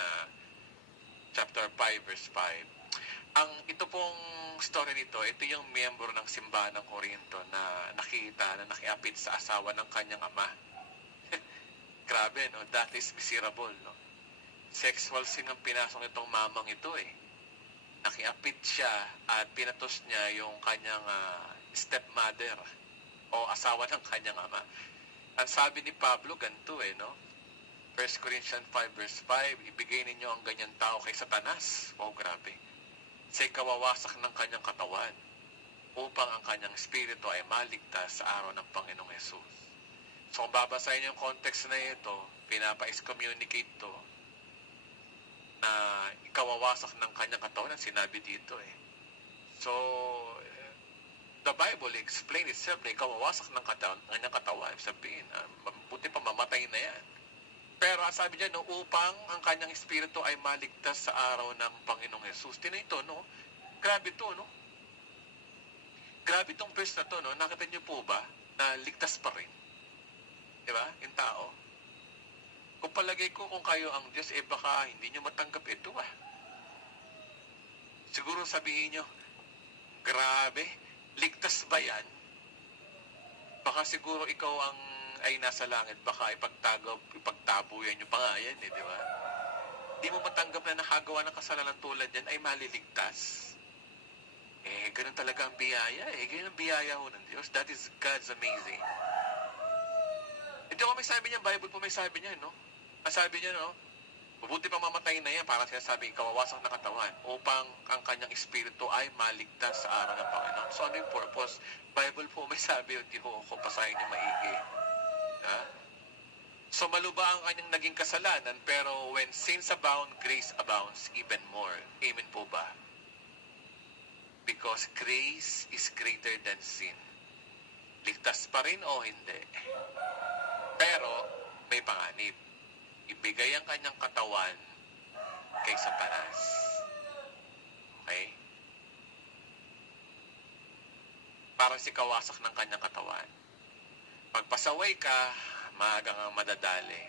chapter 5, verse 5. Ito pong story nito, ito yung miyembro ng simbahan ng Corinto na nakita, na nakiapit sa asawa ng kanyang ama. Grabe, no? That is miserable, no? Sexual sin ang pinasok nitong mamang ito, eh. Nakiapit siya at pinatos niya yung kanyang stepmother o asawa ng kanyang ama. Ang sabi ni Pablo, ganito, no? 1 Corinthians 5 verse 5, ibigay ninyo ang ganyan tao kay Satanas. Wow, grabe. Sa'y kawawasak ng kanyang katawan upang ang kanyang espiritu ay maligtas sa araw ng Panginoong Yesus. So kung babasahin yung context na ito, pinapa-excommunicate to na ikawawasak ng kanyang katawan ang sinabi dito, eh. So, the Bible explain itself na ikawawasak ng kanyang katawan. Sabihin, buti pa mamatay na yan. Pero sabi niya, no, upang ang kanyang espiritu ay maligtas sa araw ng Panginoong Yesus. Tingnan ito, no? Grabe to, no? Grabe itong verse na to, no? Nakita niyo po ba na ligtas pa rin? Diba? Yung tao. Kung palagay ko kung kayo ang Diyos, baka hindi nyo matanggap ito, Siguro sabihin nyo, grabe, ligtas ba yan? Baka siguro ikaw ay nasa langit, baka ipagtabuyan nyo pa nga yan, di ba? Di mo matanggap na nakagawa ng kasalanan tulad yan ay maliligtas. Ganun talaga ang biyaya, Ganun ang biyaya ho ng Diyos. That is God's amazing. Ito ko may sabi niya, Bible po may sabi niya, no? Ang sabi niya, no? Mabuti pang mamatay na yan para sinasabi, ikawawasak na katawan upang ang kanyang espiritu ay maligtas sa araw ng Panginoon. So ano yung purpose? Bible po may sabi, hindi ko basahin niyo maigi. Ha? So maluba ang kanyang naging kasalanan, pero when sins abound, grace abounds even more. Amen po ba? Because grace is greater than sin. Ligtas pa rin o hindi? Pero may panganib. Ibigay ang kanyang katawan kay Satanas. Okay? Para si kawasak ng kanyang katawan. Pagpasaway ka, maagang ang madadali.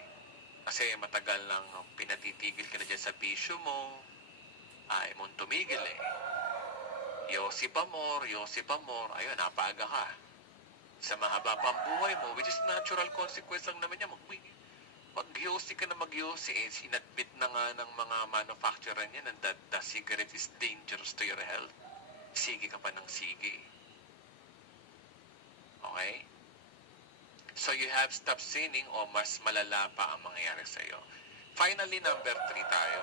Kasi matagal lang pinatitigil ka na dyan sa bisyo mo, ay mong tumigil, Yosip amor, ayun, napaaga ka. Sa mahaba pang buhay mo, which is natural consequence lang naman niya, mag-yosi ka na mag-yosi, sinadmit na nga ng mga manufacturer niya that the cigarette is dangerous to your health. Sige ka pa ng sige. Okay? So you have stopped sinning o mas malala pa ang mangyayari sa iyo. Finally, number 3 tayo.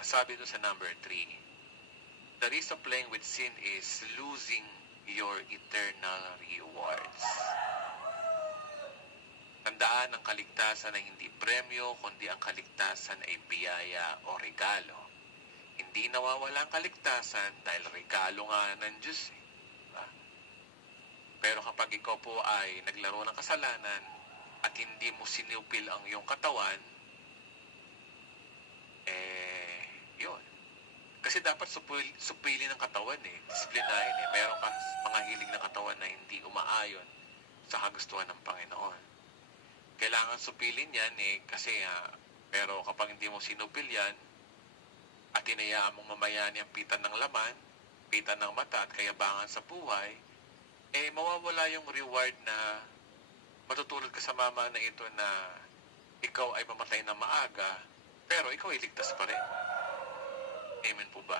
Sabi doon sa number 3, the risk of playing with sin is losing your eternal rewards. Tandaan ang kaligtasan ay hindi premyo, kundi ang kaligtasan ay biyaya o regalo. Hindi nawawala ang kaligtasan dahil regalo nga ng Diyos. Diba? Pero kapag ikaw po ay naglaro ng kasalanan at hindi mo sinupil ang iyong katawan, yun. Kasi dapat supilin ng katawan, disiplinahin, Meron kang mga hilig ng katawan na hindi umaayon sa kagustuhan ng Panginoon. Kailangan supilin yan, kasi pero kapag hindi mo sinupil yan at hinayaan mong mamayani ang pitan ng laman, pitan ng mata at kayabangan sa buhay, mawawala yung reward na matutulad ka sa mama na ito na ikaw ay mamatay na maaga, pero ikaw ay ligtas pa rin. Amen po ba?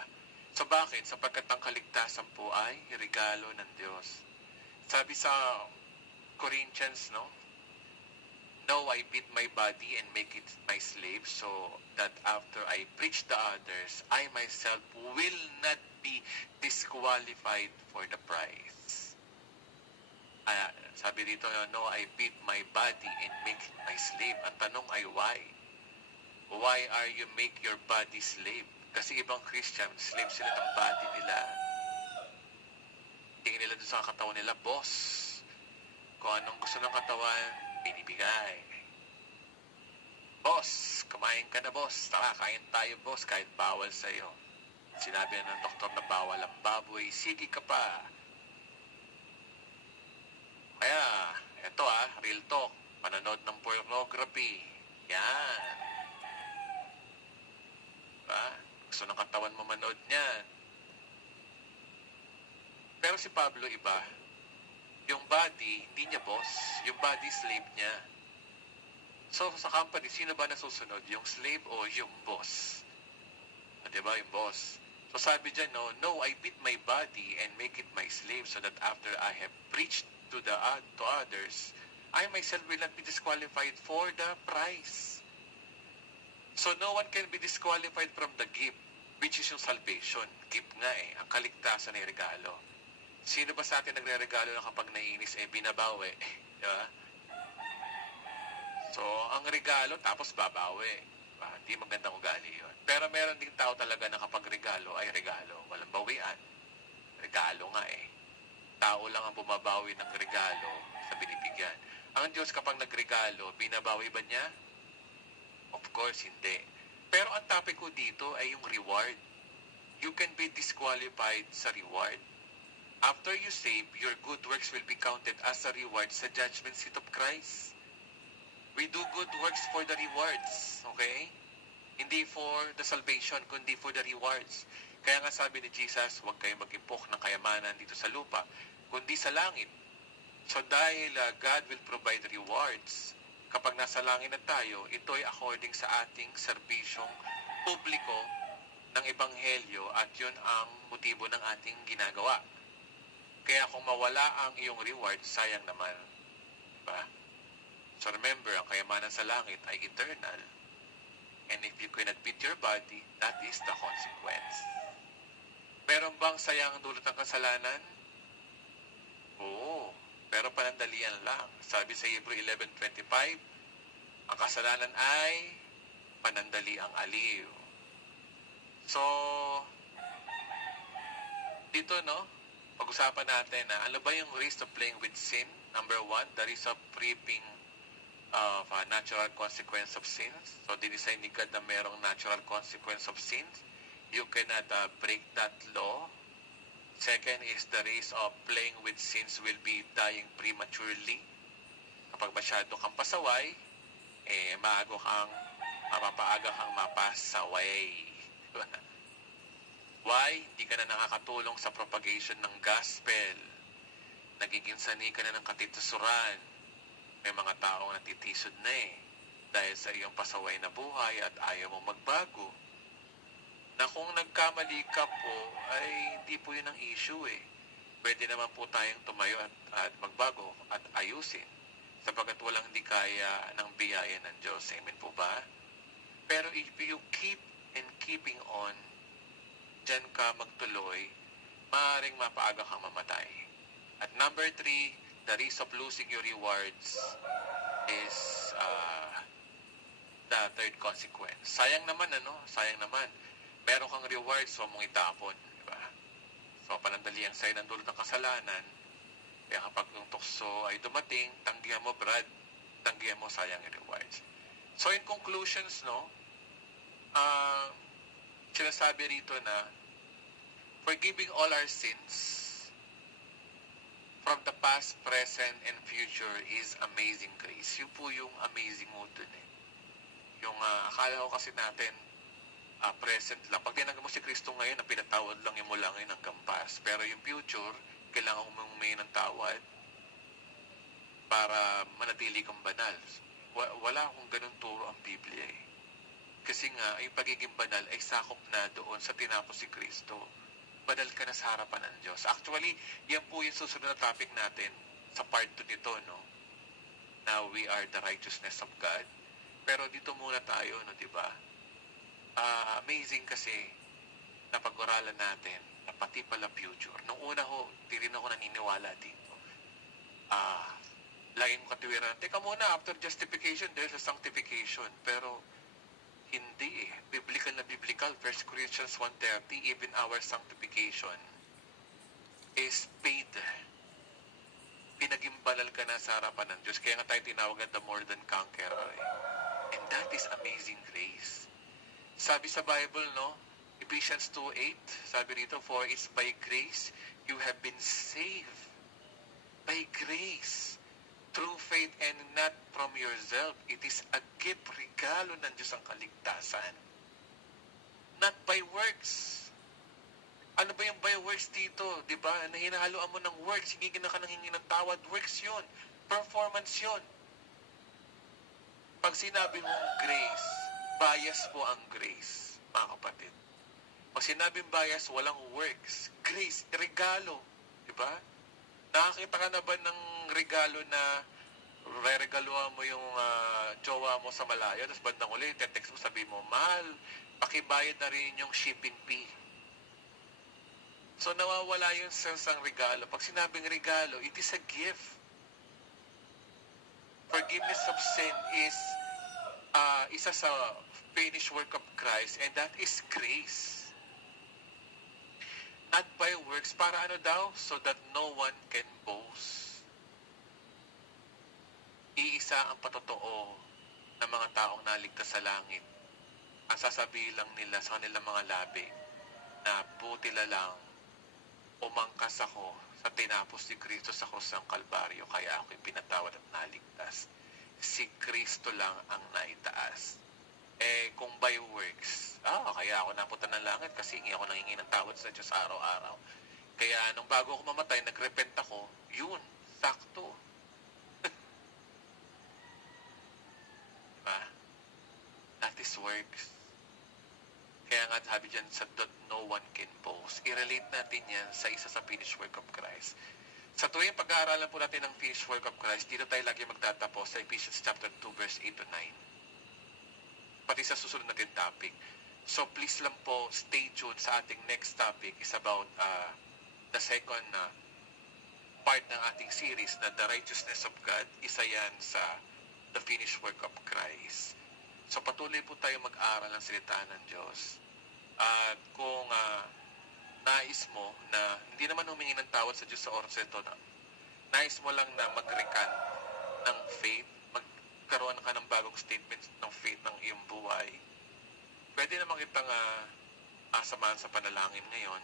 So bakit? Sapagkat ang kaligtasan po ay regalo ng Diyos. Sabi sa Corinthians, no? Now I beat my body and make it my slave so that after I preach the others, I myself will not be disqualified for the prize. Sabi dito, no, I beat my body and make it my slave. Ang tanong ay why? Why are you make your body slave? Kasi ibang Christian, slave sila ng body nila. Tingin nila doon sa katawan nila, boss. Kung anong gusto ng katawan, binibigay. Boss, kumain ka na boss. Tara, kain tayo boss kahit bawal sa'yo. Sinabi na ng doktor na bawal ang baboy, sige ka pa. Kaya, eto real talk. Manonood ng pornography. Yan. Diba? Gusto ng katawan mo manood niyan. Pero si Pablo iba. Yung body, hindi niya boss. Yung body, slave niya. So, sa company, sino ba nasusunod? Yung slave o yung boss? Diba? Yung boss. So, sabi dyan, no, I beat my body and make it my slave so that after I have preached to others, I myself will not be disqualified for the prize. So, no one can be disqualified from the gift, which is yung salvation. Gift nga ang kaligtasan ay regalo. Sino ba sa atin nagre-regalo na kapag naiinis, binabawi? Diba? So, ang regalo, tapos babawi. Diba? Hindi magandang ugali yun. Pero meron ding tao talaga na kapag regalo ay regalo. Walang bawian. Regalo nga Tao lang ang bumabawi ng regalo sa binibigyan. Ang Diyos kapag nagregalo, binabawi ba niya? Of course, hindi. Pero ang topic ko dito ay yung reward. You can be disqualified sa reward. After you save, your good works will be counted as a reward sa judgment seat of Christ. We do good works for the rewards, okay? Hindi for the salvation, kundi for the rewards. Kaya nga sabi ni Jesus, huwag kayong mag-impok ng kayamanan dito sa lupa, kundi sa langit. So dahil God will provide rewards, kapag nasa langit na tayo, ito ay according sa ating serbisyong publiko ng Ebanghelyo at yun ang motibo ng ating ginagawa. Kaya kung mawala ang iyong reward, sayang naman. Diba? So remember, ang kayamanan sa langit ay eternal. And if you cannot beat your body, that is the consequence. Meron bang sayang ang dulot ng kasalanan? Oo, pero panandalian lang. Sabi sa Hebrew 11:25, ang kasalanan ay panandaliang aliw. So, dito pag-usapan natin ano ba yung risk of playing with sin? Number 1, the risk of reaping of a natural consequence of sins. So, dinesign ni God na merong natural consequence of sins. You cannot break that law. Second is the risk of playing with sins will be dying prematurely. Kapag masyado kang pasaway, mapapaaga kang mapasaway. Why? Hindi ka na nakakatulong sa propagation ng gospel. Nagiging sanay ka na ng katitusuran. May mga taong natitisod na dahil sa iyong pasaway na buhay at ayaw mong magbago. Na kung nagkamali ka po, ay hindi po yun ang issue Pwede naman po tayong tumayo at magbago at ayusin sapagkat walang di kaya ng biyaya ng Diyos. Amen po ba? Pero if you keep and keeping on, dyan ka magtuloy, maaaring mapaaga kang mamatay. At number 3, the risk of losing your rewards is the third consequence. Sayang naman, Sayang naman. Meron kang rewards, so mong itapon. Diba? So, panandalian sa'yo ng dulot ng kasalanan. Kaya kapag yung tukso ay dumating, tanggihan mo, Brad. Tanggihan mo, sayang yung rewards. So, in conclusions, sinasabi rito na forgiving all our sins from the past, present, and future is amazing grace. Yun po yung amazing mo dun Yung akala ko kasi natin, present lang. Pag tinanggap mo si Kristo ngayon, na pinatawad lang yung mula ngayon hanggang past. Pero yung future, kailangan mo humingi ng tawad para manatili kang banal. Wala akong ganun turo ang Biblia Kasi nga, yung pagiging banal ay sakop na doon sa tinapos si Kristo. Banal ka na sa harapan ng Diyos. Actually, yan po yung susunod na topic natin sa part 2 nito, Now, we are the righteousness of God. Pero dito muna tayo, diba? Amazing kasi na pag-oralan natin na pati pala future. Nung una di rin ako naniniwala dito. Lagi mo katiwiran, teka muna, after justification, there's a sanctification. Pero, hindi Biblical na biblical. 1 Corinthians 1:30, even our sanctification is paid. Pinagimbalal ka na sa harapan ng Diyos. Kaya nga tayo tinawag na the more than conqueror. And That is amazing grace. Sabi sa Bible, no? Ephesians 2:8, sabi rito, for it's by grace you have been saved. By grace. Through faith and not from yourself. It is a gift, regalo ng Diyos ang kaligtasan. Not by works. Ano ba yung by works dito? Diba? Na hinahaluan mo ng works, hindi ka nang hingi ng tawad. Works yun. Performance yun. Pag sinabi mong grace, bias po ang grace, mga kapatid. Pag sinabing bias, walang works. Grace, regalo. Diba? Nakakita ka na ba ng regalo na re-regaluhan mo yung jowa mo sa malayo, tapos bandang uli, text mo, sabi mo, mahal, pakibayad na rin yung shipping fee. So, nawawala yung sense ng regalo. Pag sinabing regalo, it is a gift. Forgiveness of sin is isa sa finished work of Christ, and that is grace. Not by works, para ano daw? So that no one can boast. Iisa ang patotoo ng mga taong naligtas sa langit. Ang sasabihin lang nila sa kanilang mga labi na buti lang umangkas ako sa tinapos ni Kristo sa krus ng Kalbaryo, kaya ako'y pinatawad at naligtas. Si Kristo lang ang naitaas. Kung by works, kaya ako napunta ng langit kasi ako nangingi ng tawad sa Diyos araw-araw. Kaya nung bago ako mamatay, nagrepent ako, yun, sakto. Diba? That is works. Kaya nga sabi dyan sa that no one can boast. I-relate natin yan sa isa sa finished work of Christ. Sa tuwing pag-aaralan po natin ng finished work of Christ, dito tayo lagi magtatapos sa Ephesians chapter 2 verse 8 to 9. Pati sa susunod natin topic. So please lang po stay tuned sa ating next topic is about the second part ng ating series na the righteousness of God. Isa yan sa the finished work of Christ. So patuloy po tayo mag-aral ng salita ng Diyos. At kung nais mo na hindi naman humingi ng tawad sa Diyos sa oras ito, nais mo lang na mag-recant ng faith, magkaroon ka ng bagong statement ng faith ng iyong buhay, pwede naman kitang samahan sa panalangin ngayon.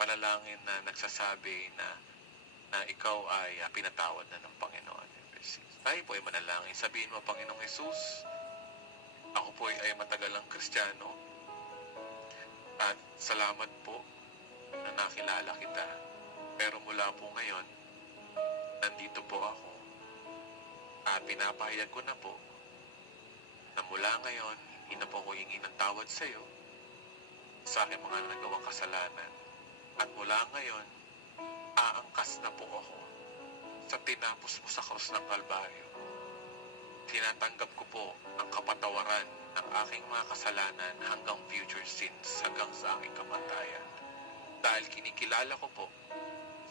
Panalangin na nagsasabi na ikaw ay pinatawad na ng Panginoon. Tayo po ay manalangin. Sabihin mo, Panginoong Jesus, ako po ay matagalang Kristiyano at salamat po na nakilala kita. Pero mula po ngayon, nandito po ako at pinapahayag ko na po na mula ngayon, hindi na po ako hingi ng tawad sa iyo sa aking mga nagawang kasalanan. At mula ngayon, aangkas na po ako sa tinapos mo sa krus ng Kalbaryo. Tinatanggap ko po ang kapatawaran ng aking mga kasalanan hanggang future sins, hanggang sa aking kamatayan. Dahil kinikilala ko po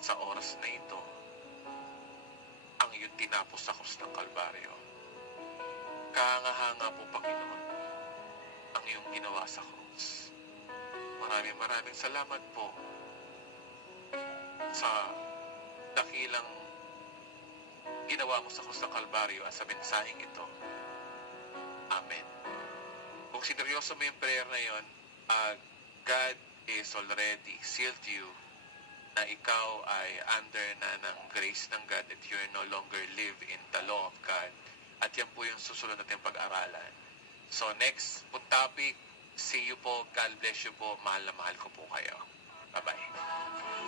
sa oras na ito ang iyong tinapos sa krus ng Kalbaryo. Kahanga-hanga po, Panginoon, ang iyong ginawa sa krus. Maraming salamat po sa dakilang ginawa mo sa krus ng Kalbaryo at sa mensaheng ito. Amen. Kung sineryoso mo yung prayer na yun, God is already sealed you na ikaw ay under na ng grace ng God, that you no longer live in the law of God. At yan po yung susunod natin pag-aralan. So next po topic, see you po, God bless you po, mahal na mahal ko po kayo. Bye-bye.